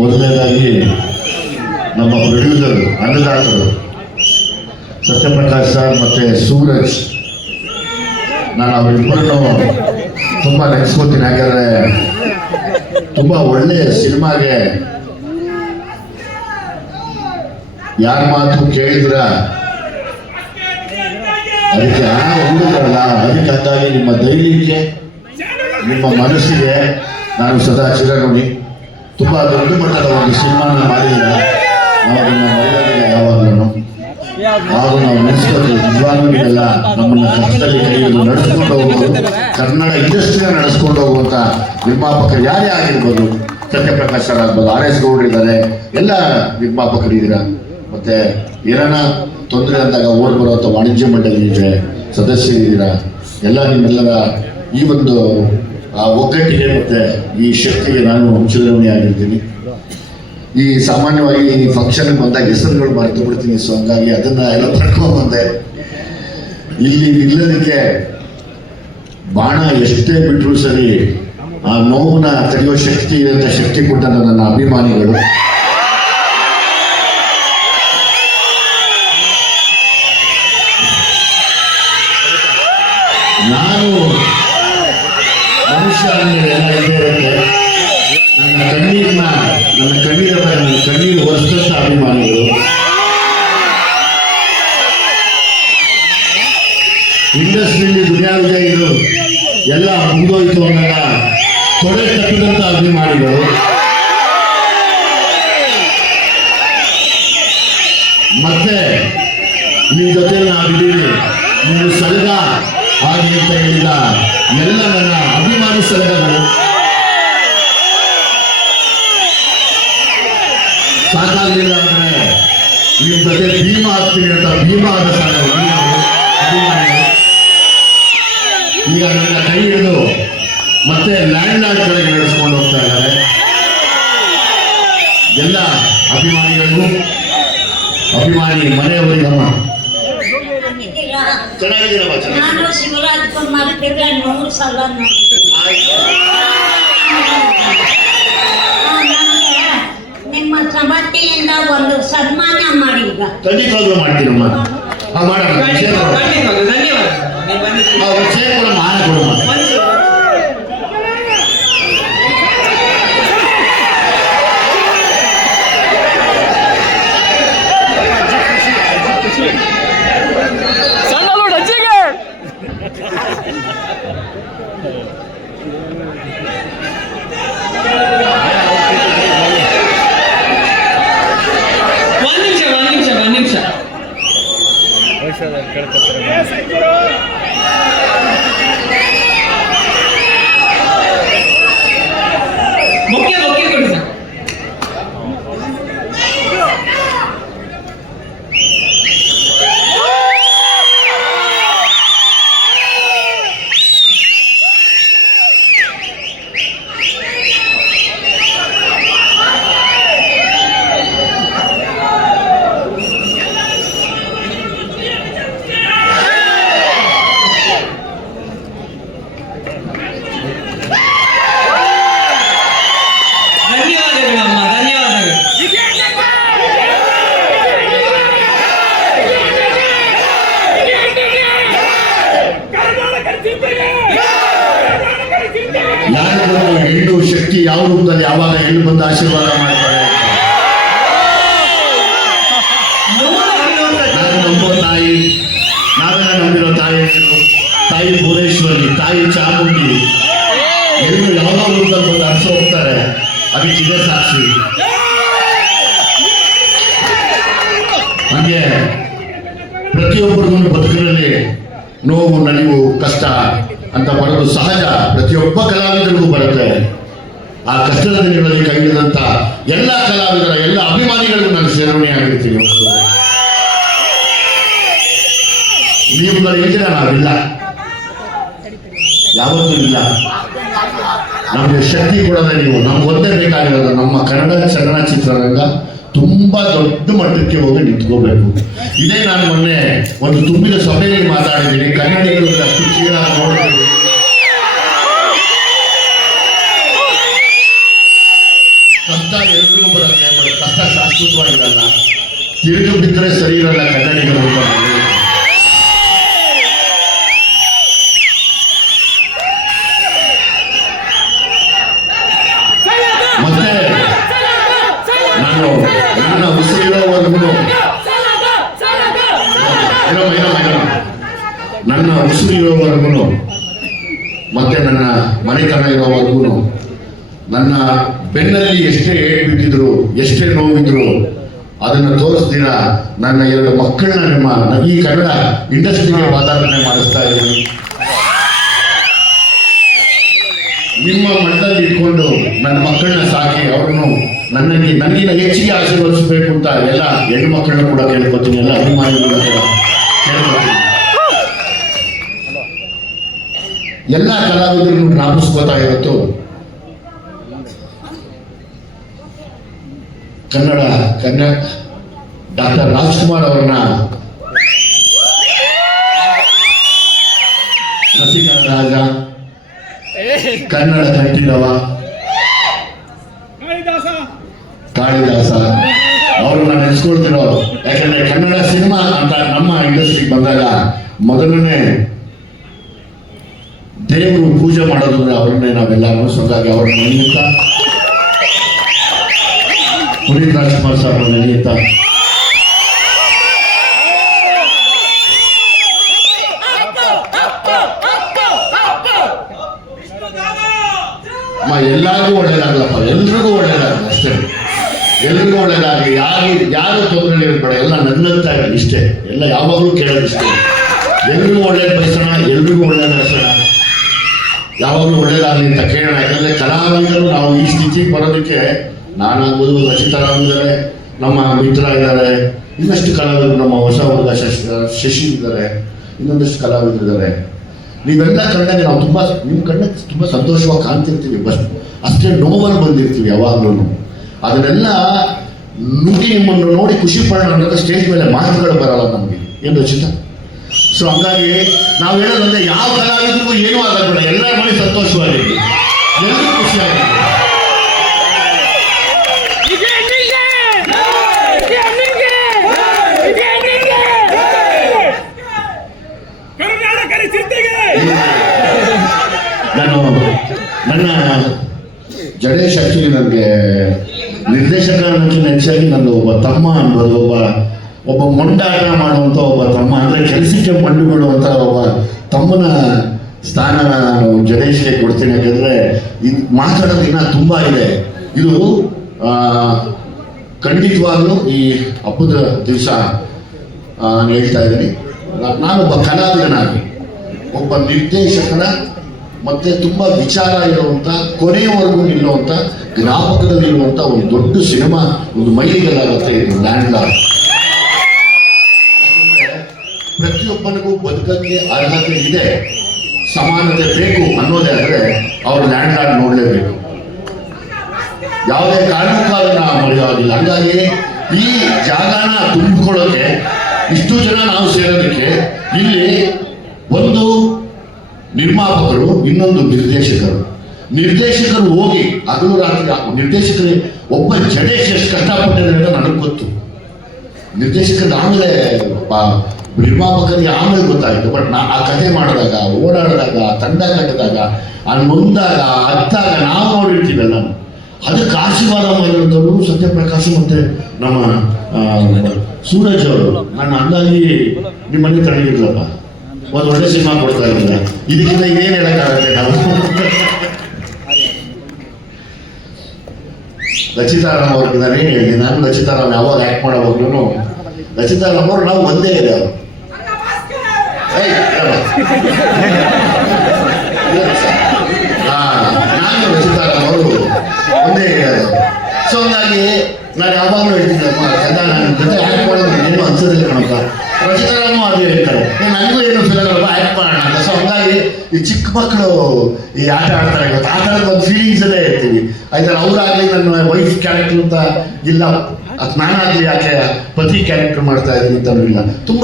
ಮೊದಲನೇದಾಗಿ ನಮ್ಮ ಪ್ರೊಡ್ಯೂಸರ್ ಅನ್ನದಾತರು ಸತ್ಯಪ್ರಕಾಶ್ ಸರ್ ಮತ್ತು ಸೂರಜ್, ನಾನು ಅವರಿಬ್ಬರನ್ನು ತುಂಬ ನೆನೆಸ್ಕೋತೀನಿ. ಯಾಕಂದರೆ ತುಂಬ ಒಳ್ಳೆಯ ಸಿನಿಮಾಗೆ ಯಾರ ಮಾತು ಕೇಳಿದ್ರ ಅದಕ್ಕೆ ಹಣ ಹೊಂದಿದ್ರಲ್ಲ, ಅದಕ್ಕೆ ಹಂಗಾಗಿ ನಿಮ್ಮ ಧೈರ್ಯಕ್ಕೆ, ನಿಮ್ಮ ಮನಸ್ಸಿಗೆ ನಾನು ಸದಾ ಚಿರಋಣಿ. ತುಂಬ ದೊಡ್ಡ ಮಟ್ಟದ ಒಂದು ಸಿನಿಮಾನ ಮಾಡಿಲ್ಲ, ನಾವು ಅದನ್ನು ಮರೆಯೋದಿಲ್ಲ ಯಾವಾಗಲೂ. ಹಾಗೂ ನಾವು ನೆನೆಸ್ಕೋತೀವಿ. ನಿಜವಾಗ್ಲೂ ನೀವೆಲ್ಲ ನಮ್ಮನ್ನು ಕಷ್ಟದಲ್ಲಿ ಕೈ ಹಿಡಿದು ನಡೆಸ್ಕೊಂಡು ಹೋಗ್ಬೋದು. ಕನ್ನಡ ಇಂಡಸ್ಟ್ರಿನ ನಡೆಸ್ಕೊಂಡು ಹೋಗುವಂಥ ನಿರ್ಮಾಪಕರು ಯಾರೇ ಆಗಿರ್ಬೋದು, ಸತ್ಯಪ್ರಕಾಶ್ ಸರ್ ಆಗ್ಬೋದು, RS ಗೌಡ್ರು ಇದ್ದಾರೆ, ಎಲ್ಲ ನಿರ್ಮಾಪಕರಿದ್ದೀರಾ. ಮತ್ತು ಏನಾನ ತೊಂದರೆ ಅಂದಾಗ ಓಡ್ ಬರುವಂಥ ವಾಣಿಜ್ಯ ಮಂಡಳಿ ಇದೆ, ಸದಸ್ಯರಿದ್ದೀರಾ. ಎಲ್ಲ ನಿಮ್ಮೆಲ್ಲರ ಈ ಒಂದು ಒಗ್ಗಟ್ಟಿಗೆ ಮತ್ತು ಈ ಶಕ್ತಿಗೆ ನಾನು ಚಿರಋಣಿ ಆಗಿರ್ತೀನಿ. ಈ ಸಾಮಾನ್ಯವಾಗಿ ಈ ಫಂಕ್ಷನ್ಗೆ ಬಂದಾಗ ಹೆಸರುಗಳು ಮರೆತು ಬಿಡ್ತೀನಿ. ಸೊ ಹಂಗಾಗಿ ಅದನ್ನ ಎಲ್ಲ ಪಡ್ಕೊಂಡು ಬಂದೆ. ಇಲ್ಲಿ ನಿಲ್ಲೋದಕ್ಕೆ ಬಾಣ ಎಷ್ಟೇ ಬಿಟ್ಟರು ಸರಿ, ಆ ನೋವನ್ನ ತಡೆಯೋ ಶಕ್ತಿ ಇರುವಂಥ ಶಕ್ತಿ ಕೊಟ್ಟ ನನ್ನ ಅಭಿಮಾನಿಗಳು. ನಾನು ಮನುಷ್ಯ ಎಲ್ಲ ಇದ್ದೇ ಇರುತ್ತೆ. ನನ್ನ ಕಣ್ಣೀರು ವರ್ಷದ ಅಭಿಮಾನಿಗಳು. ಇಂಡಸ್ಟ್ರಿಯಲ್ಲಿ ದುನಿಯಾ ವಿಜಯ್ ಇದು ಎಲ್ಲ ಮುಗಿದೋಯ್ತು ಅನ್ನೋಣ ತೊಡೆ ತಪ್ಪಿದಂಥ ಅಭಿಮಾನಿಗಳು. ಮತ್ತೆ ನಿಮ್ಮ ಜೊತೆ ನಾವಿದ್ದೀವಿ, ನೀವು ಸಲಗ ಹಾಗೆ ಅಂತ ಹೇಳಿದ ಎಲ್ಲ ನನ್ನ ಅಭಿಮಾನಿ ಸಲಗಗಳು. ಸಾಕಾಗಲಿಲ್ಲ ಅಂದ್ರೆ ನಿಮ್ಮ ಜೊತೆ ಭೀಮ ಆಗ್ತೀನಿ ಅಂತ ಭೀಮ ಆದ ಅಭಿಮಾನಿಗಳು. ಈಗ ನನ್ನ ಕೈ ಹಿಡಿದು ಮತ್ತೆ ಲ್ಯಾಂಡ್ ಲಾರ್ಡ್ ಕಡೆಗೆ ನಡೆಸ್ಕೊಂಡು ಹೋಗ್ತಾ ಇದ್ದಾರೆ. ಎಲ್ಲ ಅಭಿಮಾನಿಗಳಿಗೂ ಅಭಿಮಾನಿ ಮನೆಯವರಿಗಮ್ಮ ಚೆನ್ನಾಗಿದ್ದೀರಮ್ಮ. ನಾನು ಶಿವರಾಜ್ ಕುಮಾರ್ 100 ಸಲ ನಿಮ್ಮ ಸಮಿತಿಯಿಂದ ಒಂದು ಸನ್ಮಾನ ಮಾಡಿ ಈಗ ಖಂಡಿತವಾಗ್ಲೂ ಮಾಡ್ತೀನಮ್ಮ. ಮಾಡೋಣ ಖಂಡಿತವಾಗ್ಲೂ ಧನ್ಯವಾದ. ನೀವು ಬಂದಿದ್ದೀರಿ. ಸೇರ್ಕೊಳ್ಳಮ್ಮ, ಆನೆ ಕೊಡಮ್ಮ. ಒಂದ್ ನಿಮಿಷ ಮುಖ್ಯ ಕೊಡಿ ಸರ್. ಧನ್ಯವಾದಗಳಮ್ಮ, ಧನ್ಯವಾದಗಳು. ಯಾರಿಗೂ ಹೆಣ್ಣು ಶಕ್ತಿ ಯಾವ ರೂಪದಲ್ಲಿ ಯಾವಾಗ ಹೆಣ್ಣು ಬಂದು ಆಶೀರ್ವಾದ ಮಾಡ್ತಾರೆ. ನಾನು ನಂಬೋ ತಾಯಿ, ನಾವೆಲ್ಲ ನಂಬಿರೋ ತಾಯಿಯರು, ತಾಯಿ ಭುವನೇಶ್ವರಿ, ತಾಯಿ ಚಾಮುಂಡಿ, ಹೆಣ್ಣು ಯಾವಾಗ ರೂಪದಲ್ಲಿ ಬಂದು ಹರಿಸಿ ಹೋಗ್ತಾರೆ. ಅದಕ್ಕೆ ಇದೇ ಸಾಕ್ಷಿ. ಹಾಗೆ ಪ್ರತಿಯೊಬ್ಬರಿಗೂ ಬದುಕಿನಲ್ಲಿ ನೋವು, ನಲಿವು, ಕಷ್ಟ ಅಂತ ಬರೋದು ಸಹಜ. ಪ್ರತಿಯೊಬ್ಬ ಕಲಾವಿದರಿಗೂ ಬರುತ್ತೆ. ಆ ಕಷ್ಟದ ದಿನಗಳಲ್ಲಿ ಕೈ ಹಿಡಿದಂತ ಎಲ್ಲ ಕಲಾವಿದರ ಎಲ್ಲ ಅಭಿಮಾನಿಗಳಿಗೂ ನಾನು ಸೇರ್ಪಡೆ ಆಗಿರ್ತೀನಿ. ನೀವುಗಳು ಇದ್ದೀರ, ನಾವಿಲ್ಲ, ಯಾವತ್ತೂ ಇಲ್ಲ. ನಮಗೆ ಶಕ್ತಿ ಕೊಡೋದೇ ನೀವು. ನಮ್ಗೆ ಒಂದೇ ಬೇಕಾಗಿರೋದು ನಮ್ಮ ಕನ್ನಡ ಚಲನಚಿತ್ರರಂಗ ತುಂಬಾ ದೊಡ್ಡ ಮಟ್ಟಕ್ಕೆ ಹೋಗಿ ನಿಂತ್ಕೋಬೇಕು. ಇದೇ ನಾನು ಮೊನ್ನೆ ಒಂದು ತುಂಬಿದ ಸಭೆಯಲ್ಲಿ ಮಾತಾಡಿದ್ದೀನಿ. ಕನ್ನಡಿಗರು ಅಷ್ಟು ಚೀರ ನೋಡ್ತೀವಿ. ಕಷ್ಟ ಎಲ್ರಿಗೂ ಬರುತ್ತೆ, ಬಟ್ ಕಷ್ಟ ಶಾಶ್ವತವಾಗಿರಲ್ಲ. ತಿರುಗಿ ಬಿದ್ದರೆ ಸರಿ ಇರಲ್ಲ ಕನ್ನಡಿಗರು. ಮತ್ತೆ ನಾನು ನನ್ನ ಉಸಿರಿರೋವರೆಗೂ ನನ್ನ ಉಸಿರಿರೋವರೆಗೂ ಮತ್ತೆ ನನ್ನ ಮನೆತನ ಇರೋವರೆಗೂ ನನ್ನ ಬೆನ್ನಲ್ಲಿ ಎಷ್ಟೇ ಏಟ್ ಬಿದ್ದಿದ್ರು, ಎಷ್ಟೇ ನೋವಿದ್ರು ಅದನ್ನು ತೋರಿಸ್ತೀರ ನನ್ನ 2 ಮಕ್ಕಳನ್ನ ಈ ಕನ್ನಡ ಇಂಡಸ್ಟ್ರಿಗೆ ವಾತಾವರಣ ಮಾಡಿಸ್ತಾ ಇದ್ದೀನಿ. ನಿಮ್ಮ ಮಟ್ಟದಲ್ಲಿ ಇಟ್ಕೊಂಡು ನನ್ನ ಮಕ್ಕಳನ್ನ ಸಾಕಿ ಅವ್ರನ್ನು ನನಗಿನ ಹೆಚ್ಚಿಗೆ ಆಶೀರ್ವದಿಸಬೇಕು ಅಂತ ಎಲ್ಲ ಹೆಣ್ಣು ಮಕ್ಕಳನ್ನ ಕೂಡ ಕೇಳ್ಕೊತೀನಿ. ಎಲ್ಲ ಅಭಿಮಾನಿಗಳನ್ನ ಕೂಡ ಕೇಳ್ಕೊತೀನಿ. ಎಲ್ಲ ಕಲಾವಿದರನ್ನು ಜ್ಞಾಪಿಸ್ಕೋತಾ ಇವತ್ತು ಕನ್ನಡ ಡಾಕ್ಟರ್ ರಾಜ್ಕುಮಾರ್ ಅವ್ರನ್ನ ರಸಿಕನ ರಾಜ, ಕನ್ನಡ ಕಂಠೀರವ, ಕಾಳಿದಾಸ ಅವ್ರನ್ನ ನೆನೆಸ್ಕೊಳ್ತಿರೋ. ಯಾಕಂದ್ರೆ ಕನ್ನಡ ಸಿನಿಮಾ ಅಂತ ನಮ್ಮ ಇಂಡಸ್ಟ್ರಿಗೆ ಬಂದಾಗ ಮೊದಲನೇ ದೇವರು ಪೂಜೆ ಮಾಡೋದು ಅವ್ರನ್ನೇ ನಾವೆಲ್ಲ ಹಾಗಾಗಿ ಅವ್ರನ್ನ ನೆನೆಯುತ್ತಾ, ಪುನೀತ್ ರಾಜ್ಕುಮಾರ್ ಸರ್ ನೆನೆಯುತ್ತಾ, ಎಲ್ಲರಿಗೂ ಒಳ್ಳೇದಾಗಲಪ್ಪ, ಎಲ್ರಿಗೂ ಒಳ್ಳೇದಾಗಲ್ಲ ಅಷ್ಟೇ. ಎಲ್ರಿಗೂ ಒಳ್ಳೇದಾಗಲಿ. ಯಾರು ತೊಂದರೆ ಇರಬೇಡ, ಎಲ್ಲ ನನ್ನಂತ ಇರಲಿ ಇಷ್ಟೇ. ಎಲ್ಲ ಯಾವಾಗಲೂ ಕೇಳೋದಿಷ್ಟೇ. ಎಲ್ರಿಗೂ ಒಳ್ಳೇದು ಬಯಸೋಣ, ಎಲ್ರಿಗೂ ಒಳ್ಳೇದು ಬಯಸೋಣ, ಯಾವಾಗಲೂ ಒಳ್ಳೇದಾಗಲಿ ಅಂತ ಕೇಳೋಣ. ಯಾಕಂದ್ರೆ ಕಲಾವಿದರು ನಾವು ಈ ಸ್ಥಿತಿಗೆ ಬರೋದಕ್ಕೆ ನಾನಾಗ್ಬೋದು, ರಚಿತಾರಾಮ್ ಇದ್ದಾರೆ, ನಮ್ಮ ಮಿತ್ರ ಇದ್ದಾರೆ, ಇನ್ನಷ್ಟು ಕಲಾವಿದರು, ನಮ್ಮ ಹೊಸ ಹುಡುಗ ಶಶಿ ಇದ್ದಾರೆ, ಇನ್ನೊಂದಷ್ಟು ಕಲಾವಿದರು ಇದ್ದಾರೆ. ನೀವೆಲ್ಲ ಕಂಡಾಗ ನಾವು ತುಂಬ ನಿಮ್ಮ ಕಣ್ಣಿಗೆ ತುಂಬ ಸಂತೋಷವಾಗಿ ಕಾಣ್ತಿರ್ತೀವಿ. ಅಷ್ಟೇ ನೋವನ್ನು ಬಂದಿರ್ತೀವಿ ಯಾವಾಗಲೂ. ಅದನ್ನೆಲ್ಲ ನುಗ್ಗಿ ನಿಮ್ಮನ್ನು ನೋಡಿ ಖುಷಿ ಪಡೋಣ ಅನ್ನೋದು ಸ್ಟೇಜ್ ಮೇಲೆ ಮಾತುಗಳು ಬರಲ್ಲ ನಮಗೆ ಏನು ರಚಿತ. ಸೊ ಹಂಗಾಗಿ ನಾವು ಹೇಳೋದಂದ್ರೆ ಯಾವ ಕಲಾವಿದರಿಗೂ ಏನೂ ಆಗಬೇಡ, ಎಲ್ಲರ ಮನೆ ಸಂತೋಷವಾಗಿರಲಿ, ಎಲ್ಲರೂ ಖುಷಿಯಾಗಿರಲಿ. ನಾನು ನನ್ನ ಜಡೇಶ್ ಆಕ್ಚುಲಿ ನನಗೆ ನಿರ್ದೇಶಕ ಅನ್ನೋಕ್ಕಿಂತ ಹೆಚ್ಚಾಗಿ ನನ್ನ ಒಬ್ಬ ತಮ್ಮ ಅನ್ಬೋದು, ಒಬ್ಬ ಮೊಂಡಾಟ ಮಾಡುವಂಥ ಒಬ್ಬ ತಮ್ಮ, ಅಂದರೆ ಕೆಲಸಕ್ಕೆ ಮಂಡುಗಳು ಅಂತ ಒಬ್ಬ ತಮ್ಮನ ಸ್ಥಾನ ನಾನು ಜಡೇಶ್ಗೆ ಕೊಡ್ತೀನಿ. ಯಾಕಂದರೆ ಇದು ಮಾತಾಡೋದು ಇನ್ನೂ ತುಂಬ ಇದೆ. ಇದು ಖಂಡಿತವಾಗ್ಲೂ ಈ ಹಬ್ಬದ ದಿವಸ ನಾನು ಹೇಳ್ತಾ ಇದ್ದೀನಿ, ನಾನೊಬ್ಬ ಕಲಾವಿದನಾಗಿ ಒಬ್ಬ ನಿರ್ದೇಶಕನ ಮತ್ತೆ ತುಂಬ ವಿಚಾರ ಇರುವಂಥ ಕೊನೆಯವರೆಗೂ ನಿಲ್ಲುವಂಥ ಜ್ಞಾಪಕದಲ್ಲಿರುವಂಥ ಒಂದು ದೊಡ್ಡ ಸಿನಿಮಾ, ಒಂದು ಮೈಲಿಗಲ್ಲಾಗುತ್ತೆ ಇದು ಲ್ಯಾಂಡ್ ಲಾರ್ಡ್. ಪ್ರತಿಯೊಬ್ಬನಿಗೂ ಬದುಕಕ್ಕೆ ಅರ್ಹತೆ ಇದೆ, ಸಮಾನತೆ ಬೇಕು ಅನ್ನೋದೇ ಆದರೆ ಅವರು ಲ್ಯಾಂಡ್ ಲಾರ್ಡ್ ನೋಡಲೇಬೇಕು, ಯಾವುದೇ ಕಾರಣಕ್ಕೂ ಅದನ್ನ ಮರೆಯೋದಿಲ್ಲ. ಹಂಗಾಗಿ ಈ ಜಾಗನ ತುಂಬಿಕೊಳ್ಳೋಕೆ ಇಷ್ಟು ಜನ ನಾವು ಸೇರೋದಕ್ಕೆ ಇಲ್ಲಿ ಒಂದು ನಿರ್ಮಾಪಕರು, ಇನ್ನೊಂದು ನಿರ್ದೇಶಕರು ಹೋಗಿ ಹಗಲು ರಾತ್ರಿ ನಿರ್ದೇಶಕರಿಗೆ ಒಬ್ಬ ಜಡೇಶ್ ಎಷ್ಟು ಕಷ್ಟಪಟ್ಟಿದ್ದಾರೆ ಅಂತ ನನಗೆ ಗೊತ್ತು. ನಿರ್ದೇಶಕರಿಗೆ ಆಮೇಲೆ ನಿರ್ಮಾಪಕರಿಗೆ ಆಮೇಲೆ ಗೊತ್ತಾಯಿತು. ಬಟ್ ಆ ಕಥೆ ಮಾಡಿದಾಗ, ಓಡಾಡಿದಾಗ, ತಂಡ ಕಟ್ಟಿದಾಗ, ಅಲ್ಲಿ ನೊಂದಾಗ, ಅತ್ತಾಗ ನಾವು ನೋಡಿರ್ತೀವಲ್ಲ, ಅದಕ್ಕೆ ಆಶೀರ್ವಾದ ಮಾಡಿರೋಂಥವ್ರು ಸತ್ಯಪ್ರಕಾಶ್ ಮತ್ತು ನಮ್ಮ ಸೂರಜ್ ಅವರು. ನನ್ನ ಅಂದಾಗಿ ನಿಮ್ಮನೆ ತಡೆಯಿರಲಪ್ಪ, ಒಂದು ಒಳ್ಳೆ ಸಿನಿಮಾ ಕೊಡ್ತಾ ಇರಲಿಲ್ಲ, ಇದಕ್ಕಿಂತ ಇದೇನು ಹೇಳಕ್ಕಾಗತ್ತೆ ನಾವು. ರಚಿತಾರಾಮ್ ಅವ್ರಿಗಿದ್ದಾನೆ ಹೇಳಿದೆ ನಾನು. ರಚಿತಾರಾಮ್ ಯಾವಾಗ ಆ್ಯಕ್ಟ್ ಮಾಡೋವಾಗ್ಲೂ ರಚಿತಾರಾಮ್ ಅವರು ನಾವು ಒಂದೇ ಇದೆ ಅವರು. ನಾನು ರಚಿತಾರಾಮ್ ಅವರು ಒಂದೇ ಇರೋದು. ಸೊ ಹಂಗಾಗಿ ನಾನು ಯಾವಾಗಲೂ ಹೇಳ್ತಿದ್ದಮ್ಮ, ಎಲ್ಲ ನನ್ನ ಜೊತೆ ಆ್ಯಕ್ಟ್ ಮಾಡೋದು ಏನು ಅನ್ಸೋದಿಲ್ಲ ಕಣಪ್ಪ. ರಚಿತಾರಾಮು ಅದು ಹೇಳ್ತಾರೆ, ನನಗೂ ಏನು ಫೀಲ್ ಆ್ಯಕ್ಟ್ ಮಾಡೋಣ ಅಂತ. ಸೊ ಹಂಗಾಗಿ ಈ ಚಿಕ್ಕ ಮಕ್ಕಳು ಈ ಆಟ ಆಡ್ತಾರೆ ಇವತ್ತು, ಆ ಥರದ ಒಂದು ಫೀಲಿಂಗ್ಸಲ್ಲೇ ಇರ್ತೀವಿ ಆಯ್ತಾರೆ. ಅವರಾಗಲಿ ನನ್ನ ವೈಫ್ ಕ್ಯಾರೆಕ್ಟರ್ ಅಂತ ಇಲ್ಲ, ಅದು ನಾನಾಗಲಿ ಯಾಕೆ ಪತಿ ಕ್ಯಾರೆಕ್ಟರ್ ಮಾಡ್ತಾ ಇದ್ದೀನಿ ಅಂತಲೂ ಇಲ್ಲ. ತುಂಬ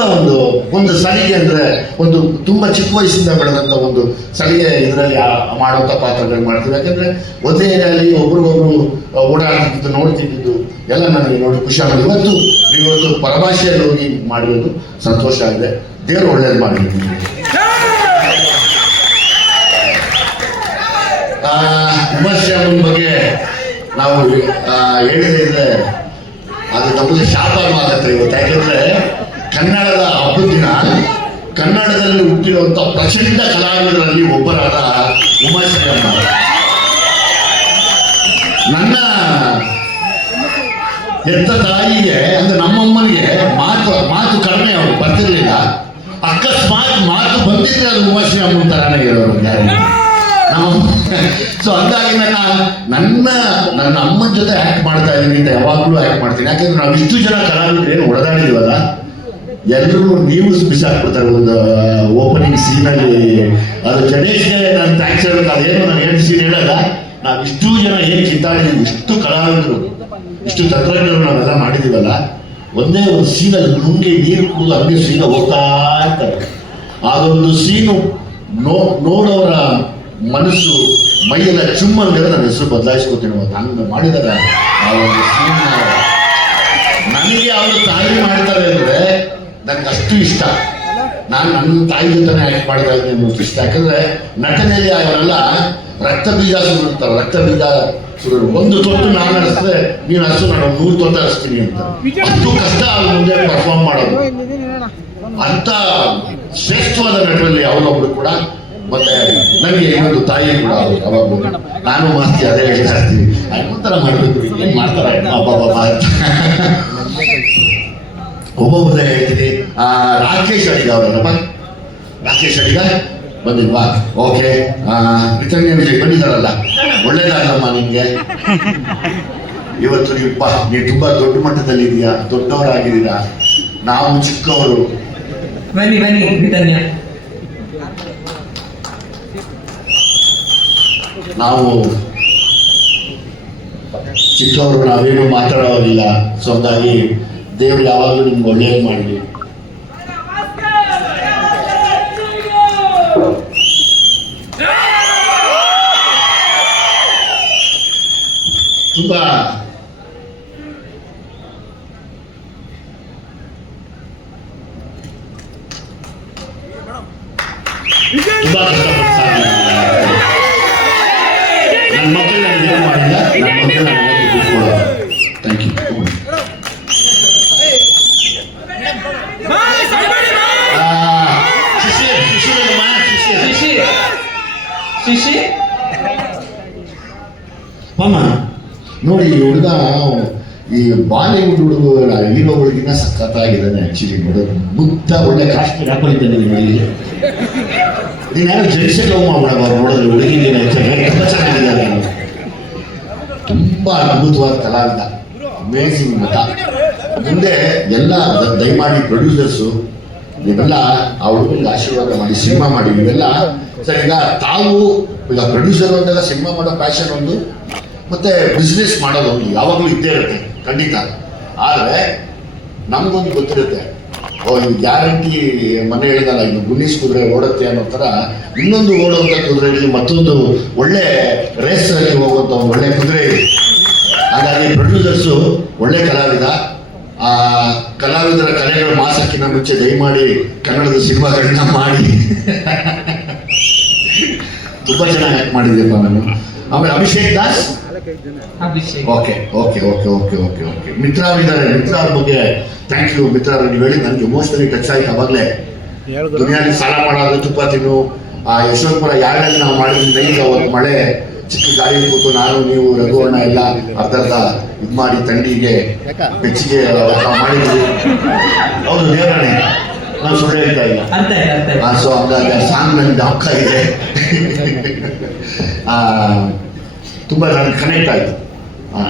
ಒಂದು ಸಲಿಗೆ ಅಂದರೆ ಒಂದು ತುಂಬ ಚಿಕ್ಕ ವಯಸ್ಸಿಂದ ಬೆಳೆದಂಥ ಒಂದು ಸಲಿಗೆ ಇದರಲ್ಲಿ ಮಾಡೋಂಥ ಪಾತ್ರಗಳು ಮಾಡ್ತೀವಿ. ಯಾಕಂದರೆ ಒಂದೇ ಏರಿಯಲ್ಲಿ ಒಬ್ರಿಗೊಬ್ರು ಓಡಾಡ್ತಿದ್ದು ನೋಡ್ತಿದ್ದು ಎಲ್ಲ ನನಗೆ ನೋಡಿ ಖುಷಿ ಆಗೋದು. ಇವತ್ತು ಪರಭಾಷೆಯಲ್ಲಿ ಹೋಗಿ ಮಾಡಿರೋದು ಸಂತೋಷ ಆಗಿದೆ. ದೇವರು ಒಳ್ಳೇದು ಮಾಡಿದ್ದೀನಿ. ಉಮಾಶ್ಯಾಮನ ಬಗ್ಗೆ ನಾವು ಹೇಳಿದ್ರೆ ಅದು ನಮಗೆ ಶಾಪ ಆಗುತ್ತೆ ಇವತ್ತು. ಯಾಕೆಂದ್ರೆ ಕನ್ನಡದ ಹಬ್ಬದ ದಿನ ಕನ್ನಡದಲ್ಲಿ ಹುಟ್ಟಿರುವಂಥ ಪ್ರಚಂಡ ಕಲಾವಿದರಲ್ಲಿ ಒಬ್ಬರಾದ ಉಮಾಶ್ಯಾಮ ನನ್ನ ಎತ್ತ ತಾಯಿಗೆ ಅಂದ್ರೆ ನಮ್ಮಮ್ಮನಿಗೆ ಮಾತು ಕಡಿಮೆ ಅವರು ಬರ್ತಿರ್ಲಿಲ್ಲ. ಅಕಸ್ಮಾತ್ ಮಾತು ಬಂದಿದ್ರೆ ಅದು ಉಮಾಶ್ಯಾಮ ತರಾನೇ ಇರೋರು ಸೊ ಹಂಗಾಗಿ ನನ್ನ ಅಮ್ಮನ ಜೊತೆ ಆ್ಯಕ್ಟ್ ಮಾಡ್ತಾ ಇದ್ದೀನಿ ಅಂತ ಯಾವಾಗಲೂ ಆ್ಯಕ್ಟ್ ಮಾಡ್ತೀನಿ. ಯಾಕಂದ್ರೆ ನಾವು ಇಷ್ಟು ಜನ ಕಲಾವಿದರು ಏನು ಹೊಡೆದಾಡಿದೀವಲ್ಲ, ಎಲ್ಲರೂ ನೀವು ಬಿಸಾಕ್ಬಿಡ್ತಾರೆ ಒಂದು ಓಪನಿಂಗ್ ಸೀನಲ್ಲಿ. ಅದು ಜಡೇಶ್ಗೆ ನಾನು ಥ್ಯಾಂಕ್ಸ್ ಹೇಳೋದು, ಅದೇನು ನಾನು ಏನು ಸೀನ್ ಹೇಳಲ್ಲ, ನಾವು ಇಷ್ಟು ಜನ ಏನು ಕಿತ್ತಾಡಿದ್ದೀವಿ, ಇಷ್ಟು ಕಲಾವಿದರು, ಇಷ್ಟು ತಂತ್ರಜ್ಞರು ನಾವೆಲ್ಲ ಮಾಡಿದ್ದೀವಲ್ಲ, ಒಂದೇ ಒಂದು ಸೀನಲ್ಲಿ ನುಂಗಿ ನೀರು ಕುಡಿದು ಹಂಗೆ ಸೀನ ಹೋಗ್ತಾ ಇರ್ತಾರೆ. ಅದೊಂದು ಸೀನು ನೋಡೋರ ಮನಸ್ಸು ಮೈಯೆಲ್ಲ ಚುಮ್ಮಂದ್ರೆ ನನ್ನ ಹೆಸರು ಬದಲಾಯಿಸ್ಕೊತೀನಿ. ಹಂಗೆ ಮಾಡಿದಾಗ ಆ ಒಂದು ಸೀನ್ ನನಗೆ ಅವರು ತಾಯಿ ಮಾಡ್ತಾರೆ ಅಂದರೆ ನನಗೆ ಅಷ್ಟು ಇಷ್ಟ. ನಾನು ನನ್ನ ತಾಯಿ ಜೊತೆನೇ ಆ್ಯಕ್ಟ್ ಮಾಡ್ತಾ ಇದ್ದೀನಿ ಅನ್ನೋದು ಇಷ್ಟ. ಯಾಕಂದರೆ ನಟನೆಯಲ್ಲಿ ಅವರೆಲ್ಲ ರಕ್ತ ಬೀಜ ಸುರಿರ್ತಾರೆ. ರಕ್ತ ಬೀಜ ಸುರಿದ್ರು ಒಂದು ತೊಟ್ಟು ನಾನು ಅನಿಸಿದ್ರೆ ನೀನು ಅಷ್ಟು ನಾನು 100 ತೊಟ್ಟು ಅನಿಸ್ತೀನಿ ಅಂತ. ಅಷ್ಟು ಕಷ್ಟ ಅವ್ರ ಮುಂದೆ ಪರ್ಫಾರ್ಮ್ ಮಾಡೋದು. ಅಂಥ ಶ್ರೇಷ್ಠವಾದ ನಟರಲ್ಲಿ ಅವರೊಬ್ರು ಕೂಡ. ಮತ್ತೆ ನನಗೆ ಇನ್ನೊಂದು ತಾಯಿ ಕೂಡ ಅವಾಗ ನಾನು ಮಾಸ್ತಿ ಅದೇ ಹೇಳ್ತಾ ಇರ್ತೀವಿ, ಒಂಥರ ಮಾಡಬೇಕು, ಏನು ಮಾಡ್ತಾರೆ ಒಬ್ಬೊಬ್ಬರೇ ಹೇಳ್ತೀನಿ. ರಾಕೇಶ್ ಅಡಿಗ ಅವರಲ್ಲಪ್ಪ, ರಾಕೇಶ್ ಅಡಿಗ ಬಂದಿಲ್ವಾ? ಓಕೆ, ರಿಟರ್ನ್ ವಿಜಯ್ ಬಂದಿದ್ದಾರಲ್ಲ, ಒಳ್ಳೇದಾಗಲ್ಲಮ್ಮ ನಿಮಗೆ. ಇವತ್ತು ನೀವು ತುಂಬ ದೊಡ್ಡ ಮಟ್ಟದಲ್ಲಿ ಇದೆಯಾ, ದೊಡ್ಡವರಾಗಿದ್ದೀರಾ, ನಾವು ಚಿಕ್ಕವರು. ಬನ್ನಿ ರಿಟರ್ನ್ಯ. ನಾವು ಚಿಕ್ಕವರು ನಾವೇನು ಮಾತಾಡೋದಿಲ್ಲ. ಸೊ ಹಂಗಾಗಿ ದೇವ್ರು ಯಾವಾಗಲೂ ನಿಮ್ಗೆ ಒಳ್ಳೇದು ಮಾಡಲಿ. ತುಂಬಾ ಕಷ್ಟಪಟ್ಟು ನನ್ನ ಮಕ್ಕಳು ನನಗೆ ಏನು ಮಾಡಿಲ್ಲ, ನನ್ನ ಮಕ್ಕಳು ನಾನು ಬಿಟ್ಕೊಳ್ಳೋದು. Thank you. ಶಿಶಿ ಅಮ್ಮ ನೋಡಿ, ಈ ಹುಡುಗ ಈ ಬಾಲಿವುಡ್ ಹುಡುಗರ ಹೀರೋಗಳಿಗಿನ್ನ ಸಖತ್ತಾಗಿದ್ದಾನೆ. ಆಕ್ಚುಲಿ ನೋಡೋದು ಮುದ್ದ ಒಳ್ಳೆ ಕಾಶ್ಮೀರ ಹಾಕೊಂಡಿದ್ದಾನೆ. ನೋಡಿ ನೀನು ಯಾರು ಜನಿಸಿ ಲವ್ ಮಾಡ್ಬಿಡಬಾರ್ದು ನೋಡೋದು ಹುಡುಗಿಗೆ ತುಂಬ ಚೆನ್ನಾಗಿದ್ದಾನೆ. ತುಂಬ ಅದ್ಭುತವಾದ ಕಲಾವಿದ, ಅಮೇಝಿಂಗ್ ಮತ. ಮುಂದೆ ಎಲ್ಲ ದಯಮಾಡಿ ಪ್ರೊಡ್ಯೂಸರ್ಸು ನೀವೆಲ್ಲ ಆ ಹುಡುಗನಿಗೆ ಆಶೀರ್ವಾದ ಮಾಡಿ ಸಿನಿಮಾ ಮಾಡಿ. ಇವೆಲ್ಲ ಸರ್ ಈಗ ತಾವು ಈಗ ಪ್ರೊಡ್ಯೂಸರ್ ಅಂದಾಗ ಸಿನಿಮಾ ಮಾಡೋ ಪ್ಯಾಷನ್ ಒಂದು, ಮತ್ತೆ ಬಿಸ್ನೆಸ್ ಮಾಡೋದು ಒಂದು ಯಾವಾಗಲೂ ಇದ್ದೇ ಇರುತ್ತೆ ಖಂಡಿತ. ಆದರೆ ನಮಗೊಂದು ಗೊತ್ತಿರುತ್ತೆ, ಇದು ಗ್ಯಾರಂಟಿ ಮನೆ ಹೇಳಿದಲ್ಲ, ಇದು ಗುನ್ನಿಸ್ ಕುದುರೆ ಓಡುತ್ತೆ ಅನ್ನೋ ಥರ ಇನ್ನೊಂದು ಓಡುವಂಥ ಕುದುರೆಯಲ್ಲಿ ಮತ್ತೊಂದು ಒಳ್ಳೆ ರೇಸಲ್ಲಿ ಹೋಗುವಂಥ ಒಂದು ಒಳ್ಳೆ ಕುದುರೆ ಇದೆ. ಹಾಗಾಗಿ ಪ್ರೊಡ್ಯೂಸರ್ಸು ಒಳ್ಳೆ ಕಲಾವಿದ. ಆ ಕಲಾವಿದರ ಕಲೆಗಳ ಮಾಸಕ್ಕಿಂತ ಮುಂಚೆ ದಯಮಾಡಿ ಕನ್ನಡದ ಸಿನಿಮಾಗಳನ್ನ ಮಾಡಿ. ತುಂಬ ಚೆನ್ನಾಗಿ ಆ್ಯಕ್ಟ್ ಮಾಡಿದ್ಯಪ್ಪ ನಾನು. ಆಮೇಲೆ Abhishek Das, okay okay okay okay okay okay Mitra ಅವರಿದ್ದಾರೆ. ಮಿತ್ರ ಅವ್ರ ಬಗ್ಗೆ ಥ್ಯಾಂಕ್ ಯು. ಮಿತ್ರ ಅವ್ರು ನೀವು ಹೇಳಿ ನನಗೆ ಎಮೋಷನಲಿ ಟಚ್ ಆಯ್ತು. ಅವಾಗಲೇ ದುನಿಯಾದಲ್ಲಿ ಸಾಲ ಮಾಡೋದು ತುಪ್ಪ ತಿನ್ನು ಆ ಯಶವಂತಪುರ ಯಾರ್ಡಲ್ಲಿ ನಾವು ಮಾಡಿದ್ವಿ ನೈಟ್ ಅವತ್ತು ಮಳೆ ಚಿಕ್ಕ ಗಾಡಿ ಕೂತು ನಾನು ನೀವು ರಘುವಣ್ಣ ಎಲ್ಲ ಅರ್ಧ ಇದು ಮಾಡಿ ತಂಡಿಗೆ ಬೆಚ್ಚಿಗೆ ಮಾಡಿದ್ವಿ. ಹೌದು ದೇವರಾಣೆ, ನಾವು ಸುಳ್ಳು ಹೇಳ್ತಾ ಇಲ್ಲ. ಸೊ ಹಂಗಾಗಿ ಸಾಂಗ್ ನನಗೆ ಅಕ್ಕ ಇದೆ. ತುಂಬ ನನಗೆ ಕನೆಕ್ಟ್ ಆಯಿತು.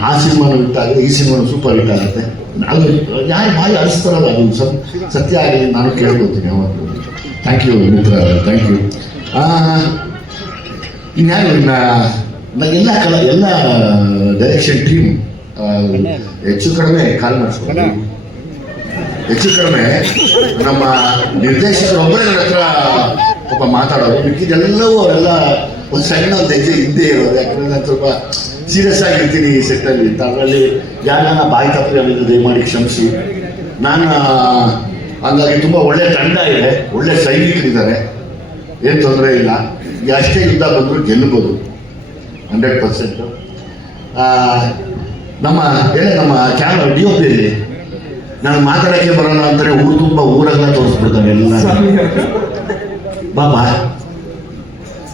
ಆ ಸಿನಿಮಾನು ಹಿಟ್ ಆಗಿದೆ, ಈ ಸಿನಿಮಾನು ಸೂಪರ್ ಹಿಟ್ ಆಗುತ್ತೆ. ಅದು ಯಾರು ಬಾಯಿ ಅನಿಸ್ತಾರಲ್ಲ ಅದು ಸತ್ಯ ಆಗಲಿ ನಾನು ಕೇಳ್ಕೊತೀನಿ ಯಾವಾಗಲೂ. ಥ್ಯಾಂಕ್ ಯು ಮಿತ್ರ, ಥ್ಯಾಂಕ್ ಯು. ಇನ್ಯಾರು ಎಲ್ಲ ಡೈರೆಕ್ಷನ್ ಟೀಮ್ ಹೆಚ್ಚು ಕಡಿಮೆ ಕಾಲ್ ಮಾಡಿಸ್ಬೋದು. ಹೆಚ್ಚು ಕಡಿಮೆ ನಮ್ಮ ನಿರ್ದೇಶಕರೊಬ್ಬರೇ ನನ್ನ ಹತ್ರ ಪಾಪ ಮಾತಾಡೋರು. ಮಿಕ್ಕಿದೆಲ್ಲವೂ ಅವರೆಲ್ಲ ಒಂದು ಸಣ್ಣ ಒಂದು ಹೆಜ್ಜೆ ಹಿಂದೆ ಇರೋದು. ಯಾಕಂದರೆ ನಾನು ಸ್ವಲ್ಪ ಸೀರಿಯಸ್ ಆಗಿರ್ತೀನಿ ಈ ಸೆಟ್ಟಲ್ಲಿ ಅಂತ. ಅದರಲ್ಲಿ ಯಾರನ್ನ ಬಾಯಿ ತಪ್ಪಿ ಅಲ್ಲಿದ್ದು ದಯಮಾಡಿ ಕ್ಷಮಿಸಿ. ನಾನು ಹಂಗಾಗಿ ತುಂಬ ಒಳ್ಳೆಯ ತಂಡ ಇದೆ, ಒಳ್ಳೆ ಸೈನಿಕರಿದ್ದಾರೆ, ಏನು ತೊಂದರೆ ಇಲ್ಲ. ಎಷ್ಟೇ ಯುದ್ಧ ಬಂದರೂ ಗೆಲ್ಲಬಹುದು 100%. ನಮ್ಮ ಕ್ಯಾಮ್ರಾ DOPಯಲ್ಲಿ ನಾನು ಮಾತಾಡೋಕ್ಕೆ ಬರೋಣ ಅಂತಾರೆ, ಊರು ತುಂಬ ಊರೆಲ್ಲ ತೋರಿಸ್ಬಿಡ್ತಾರೆ ಎಲ್ಲ. ಬಾಬಾ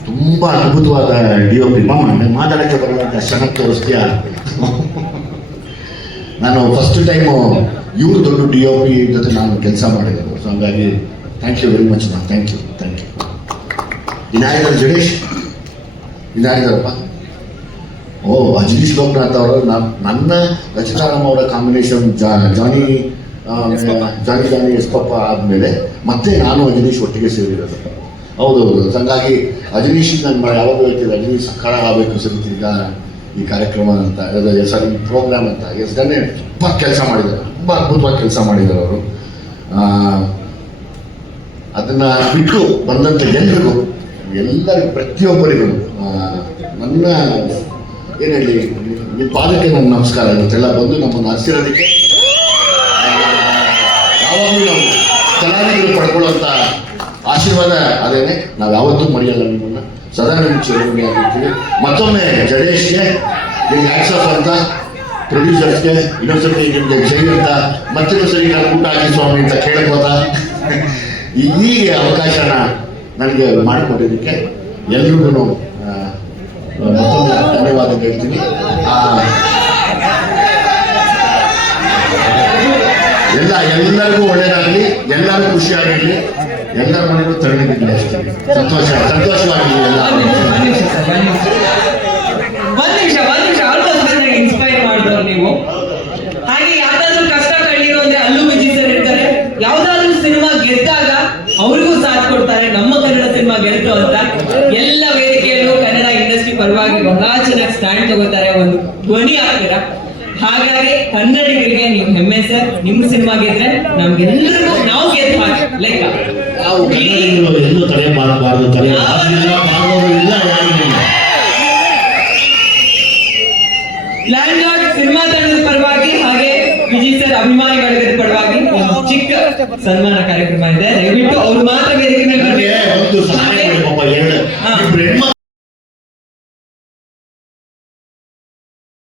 ತುಂಬ ಅದ್ಭುತವಾದ DOP. ಮಾಮ ಮಾತಾಡೋಕ್ಕೆ ಬರೋಣ ಅಂತ ಚೆನ್ನಾಗಿ ತೋರಿಸ್ತೀಯ. ನಾನು ಫಸ್ಟ್ ಟೈಮು ಇವರು ದೊಡ್ಡ DOP ಜೊತೆ ನಾನು ಕೆಲಸ ಮಾಡಿರೋದು. ಸೊ ಹಂಗಾಗಿ thank you very much. Thank you. ಇನ್ನಾಗಿದ್ದಾರೆ ಜಡೇಶ್, ಇನ್ನಾಗಿದ್ದಾರಪ್ಪ. ಅಜನೀಶ್ ಲೋಕನಾಥ್ ಅವರು ನನ್ನ ರಚಿತಾರಾಮ್ ಅವರ ಕಾಂಬಿನೇಷನ್ ಜಾನಿ ಎಸ್ಪಪ್ಪ ಆದಮೇಲೆ ಮತ್ತೆ ನಾನು ಅಜನೀಶ್ ಒಟ್ಟಿಗೆ ಸೇರಿರೋದು. ಹೌದು. ಹಾಗಾಗಿ ಅಜನೀಶ್ ನಾನು ಯಾವಾಗ ಹೇಳ್ತಿದ್ದೆ, ಅಜನೀಶ್ ಸಕ್ಕಳ ಆಗಬೇಕು ಈಗ ಈ ಕಾರ್ಯಕ್ರಮ ಅಂತ, ಸಾರಿ ಪ್ರೋಗ್ರಾಮ್ ಅಂತ. ಎಸ್ಗನ್ನೇ ತುಂಬ ಕೆಲಸ ಮಾಡಿದ್ದಾರೆ, ತುಂಬ ಅದ್ಭುತವಾಗಿ ಕೆಲಸ ಮಾಡಿದ್ದಾರೆ ಅವರು. ಅದನ್ನು ಬಿಟ್ಟು ಬಂದಂಥ ಎಲ್ಲರಿಗೂ ಪ್ರತಿಯೊಬ್ಬರಿಗೂ ನನ್ನ ಏನು ಹೇಳಿ, ನಿಮ್ಮ ಪಾದಕ್ಕೆ ನನ್ನ ನಮಸ್ಕಾರ ಇರುತ್ತೆಲ್ಲ ಬಂದು ನಮ್ಮನ್ನು ಹಸಿರೋದಕ್ಕೆ. ಯಾವಾಗಲೂ ನಾವು ಕಲಾವಿದರು ಪಡ್ಕೊಳ್ಳುವಂಥ ಆಶೀರ್ವಾದ ಅದೇನೆ. ನಾವು ಯಾವತ್ತೂ ಮರೆಯಲ್ಲ ನಿಮ್ಮನ್ನು, ಸದಾ ನಿಮ್ಮ ಚಿರಋಣಿ ಆಗಿರ್ತೀವಿ. ಮತ್ತೊಮ್ಮೆ ಜಡೇಶ್ಗೆ ನಿಮ್ಗೆ ಹ್ಯಾಟ್ಸ್ ಅಂತ, ಪ್ರೊಡ್ಯೂಸರ್ಸ್ಗೆ ಇನ್ನೊಂದ್ಸತಿ ನಿಮಗೆ ಜೈ ಅಂತ, ಮತ್ತೊಂದು ಸರಿ ನಾನು ಊಟ ಹಾಕಿ ಸ್ವಾಮಿ ಅಂತ ಕೇಳ್ಬೋದಾ. ಈ ಅವಕಾಶನ ನನಗೆ ಮಾಡಿಕೊಟ್ಟಿದ್ದಕ್ಕೆ ಎಲ್ರಿಗೂ ಮತ್ತೊಮ್ಮೆ ಧನ್ಯವಾದ ಹೇಳ್ತೀನಿ. ಎಲ್ಲರಿಗೂ ಒಳ್ಳೇದಾಗಲಿ, ಎಲ್ಲರೂ ಖುಷಿಯಾಗಿರಲಿ, ಎಲ್ಲರ ಮನೆಗೂ ತರಣಿಗಿರಲಿ ಅಷ್ಟೇ. ಸಂತೋಷವಾಗಿರಲಿ ಎಲ್ಲ. ಒಂದ್ ನಿಮಿಷ ಆಲ್ಮೋಸ್ಟ್ ಇನ್ಸ್ಪೈರ್ ಮಾಡಿದವ್ರು ನೀವು. ಹಾಗೆ ಯಾವ್ದಾದ್ರು ಕಷ್ಟ ಕಣ್ಣೀರು ಅಂದ್ರೆ ಅಲ್ಲೂ ವಿಜಯ್ ಸರ್ ಇರ್ತಾರೆ. ಯಾವ್ದಾದ್ರು ಸಿನಿಮಾ ಗೆದ್ದಾಗ ಅವ್ರಿಗೂ ಸಾಥ್ ಕೊಡ್ತಾರೆ, ನಮ್ಮ ಕನ್ನಡ ಸಿನಿಮಾ ಗೆಲ್ತು ಅಂತ. ಎಲ್ಲ ವೇದಿಕೆಯಲ್ಲೂ ಕನ್ನಡ ಇಂಡಸ್ಟ್ರಿ ಪರವಾಗಿ ಬಹಳ ಚೆನ್ನಾಗಿ ಸ್ಟ್ಯಾಂಡ್ ತಗೋತಾರೆ, ಒಂದು ಧ್ವನಿ ಆಗ್ತೀರಾ. ಹಾಗಾಗಿ ಕನ್ನಡಿಗರಿಗೆ ನೀವು ಹೆಮ್ಮೆ ಸರ್. ನಿಮ್ಮ ಸಿನಿಮಾ ಗೆದ್ರೆ ನಮ್ಗೆಲ್ಲರಿಗೂ ನಾವು ಗೆದ್ದು ಹಾಗೆ ಲೆಕ್ಕ. ನಾವು ಕನ್ನಡಿಗರು ಎಲ್ಲೂ ತಲೆ ಮಾಡಬಾರ್ದು, ತಲೆ ಮಾಡೋರು ಇಲ್ಲ, ಯಾರು ಇಲ್ಲ. ಲ್ಯಾಂಡ್ ಲಾರ್ಡ್ ಸಿನಿಮಾ ತಂಡದ ಪರವಾಗಿ ಹಾಗೆ ವಿಜಯ್ ಸರ್ ಅಭಿಮಾನಿಗಳ ಪರವಾಗಿ ಒಂದು ಚಿಕ್ಕ ಸನ್ಮಾನ ಕಾರ್ಯಕ್ರಮ ಇದೆ. ದಯವಿಟ್ಟು ಅವ್ರು ಮಾತ್ರ ವೇದಿಕೆ ಮೇಲೆ ನನಗೆ ಒಂದು ಸಹಾಯ ಮಾಡಿ ಪಾಪ, ಎರಡು ಹಾ. ಇಬ್ರು ಹೆಣ್ಮಕ್ಳು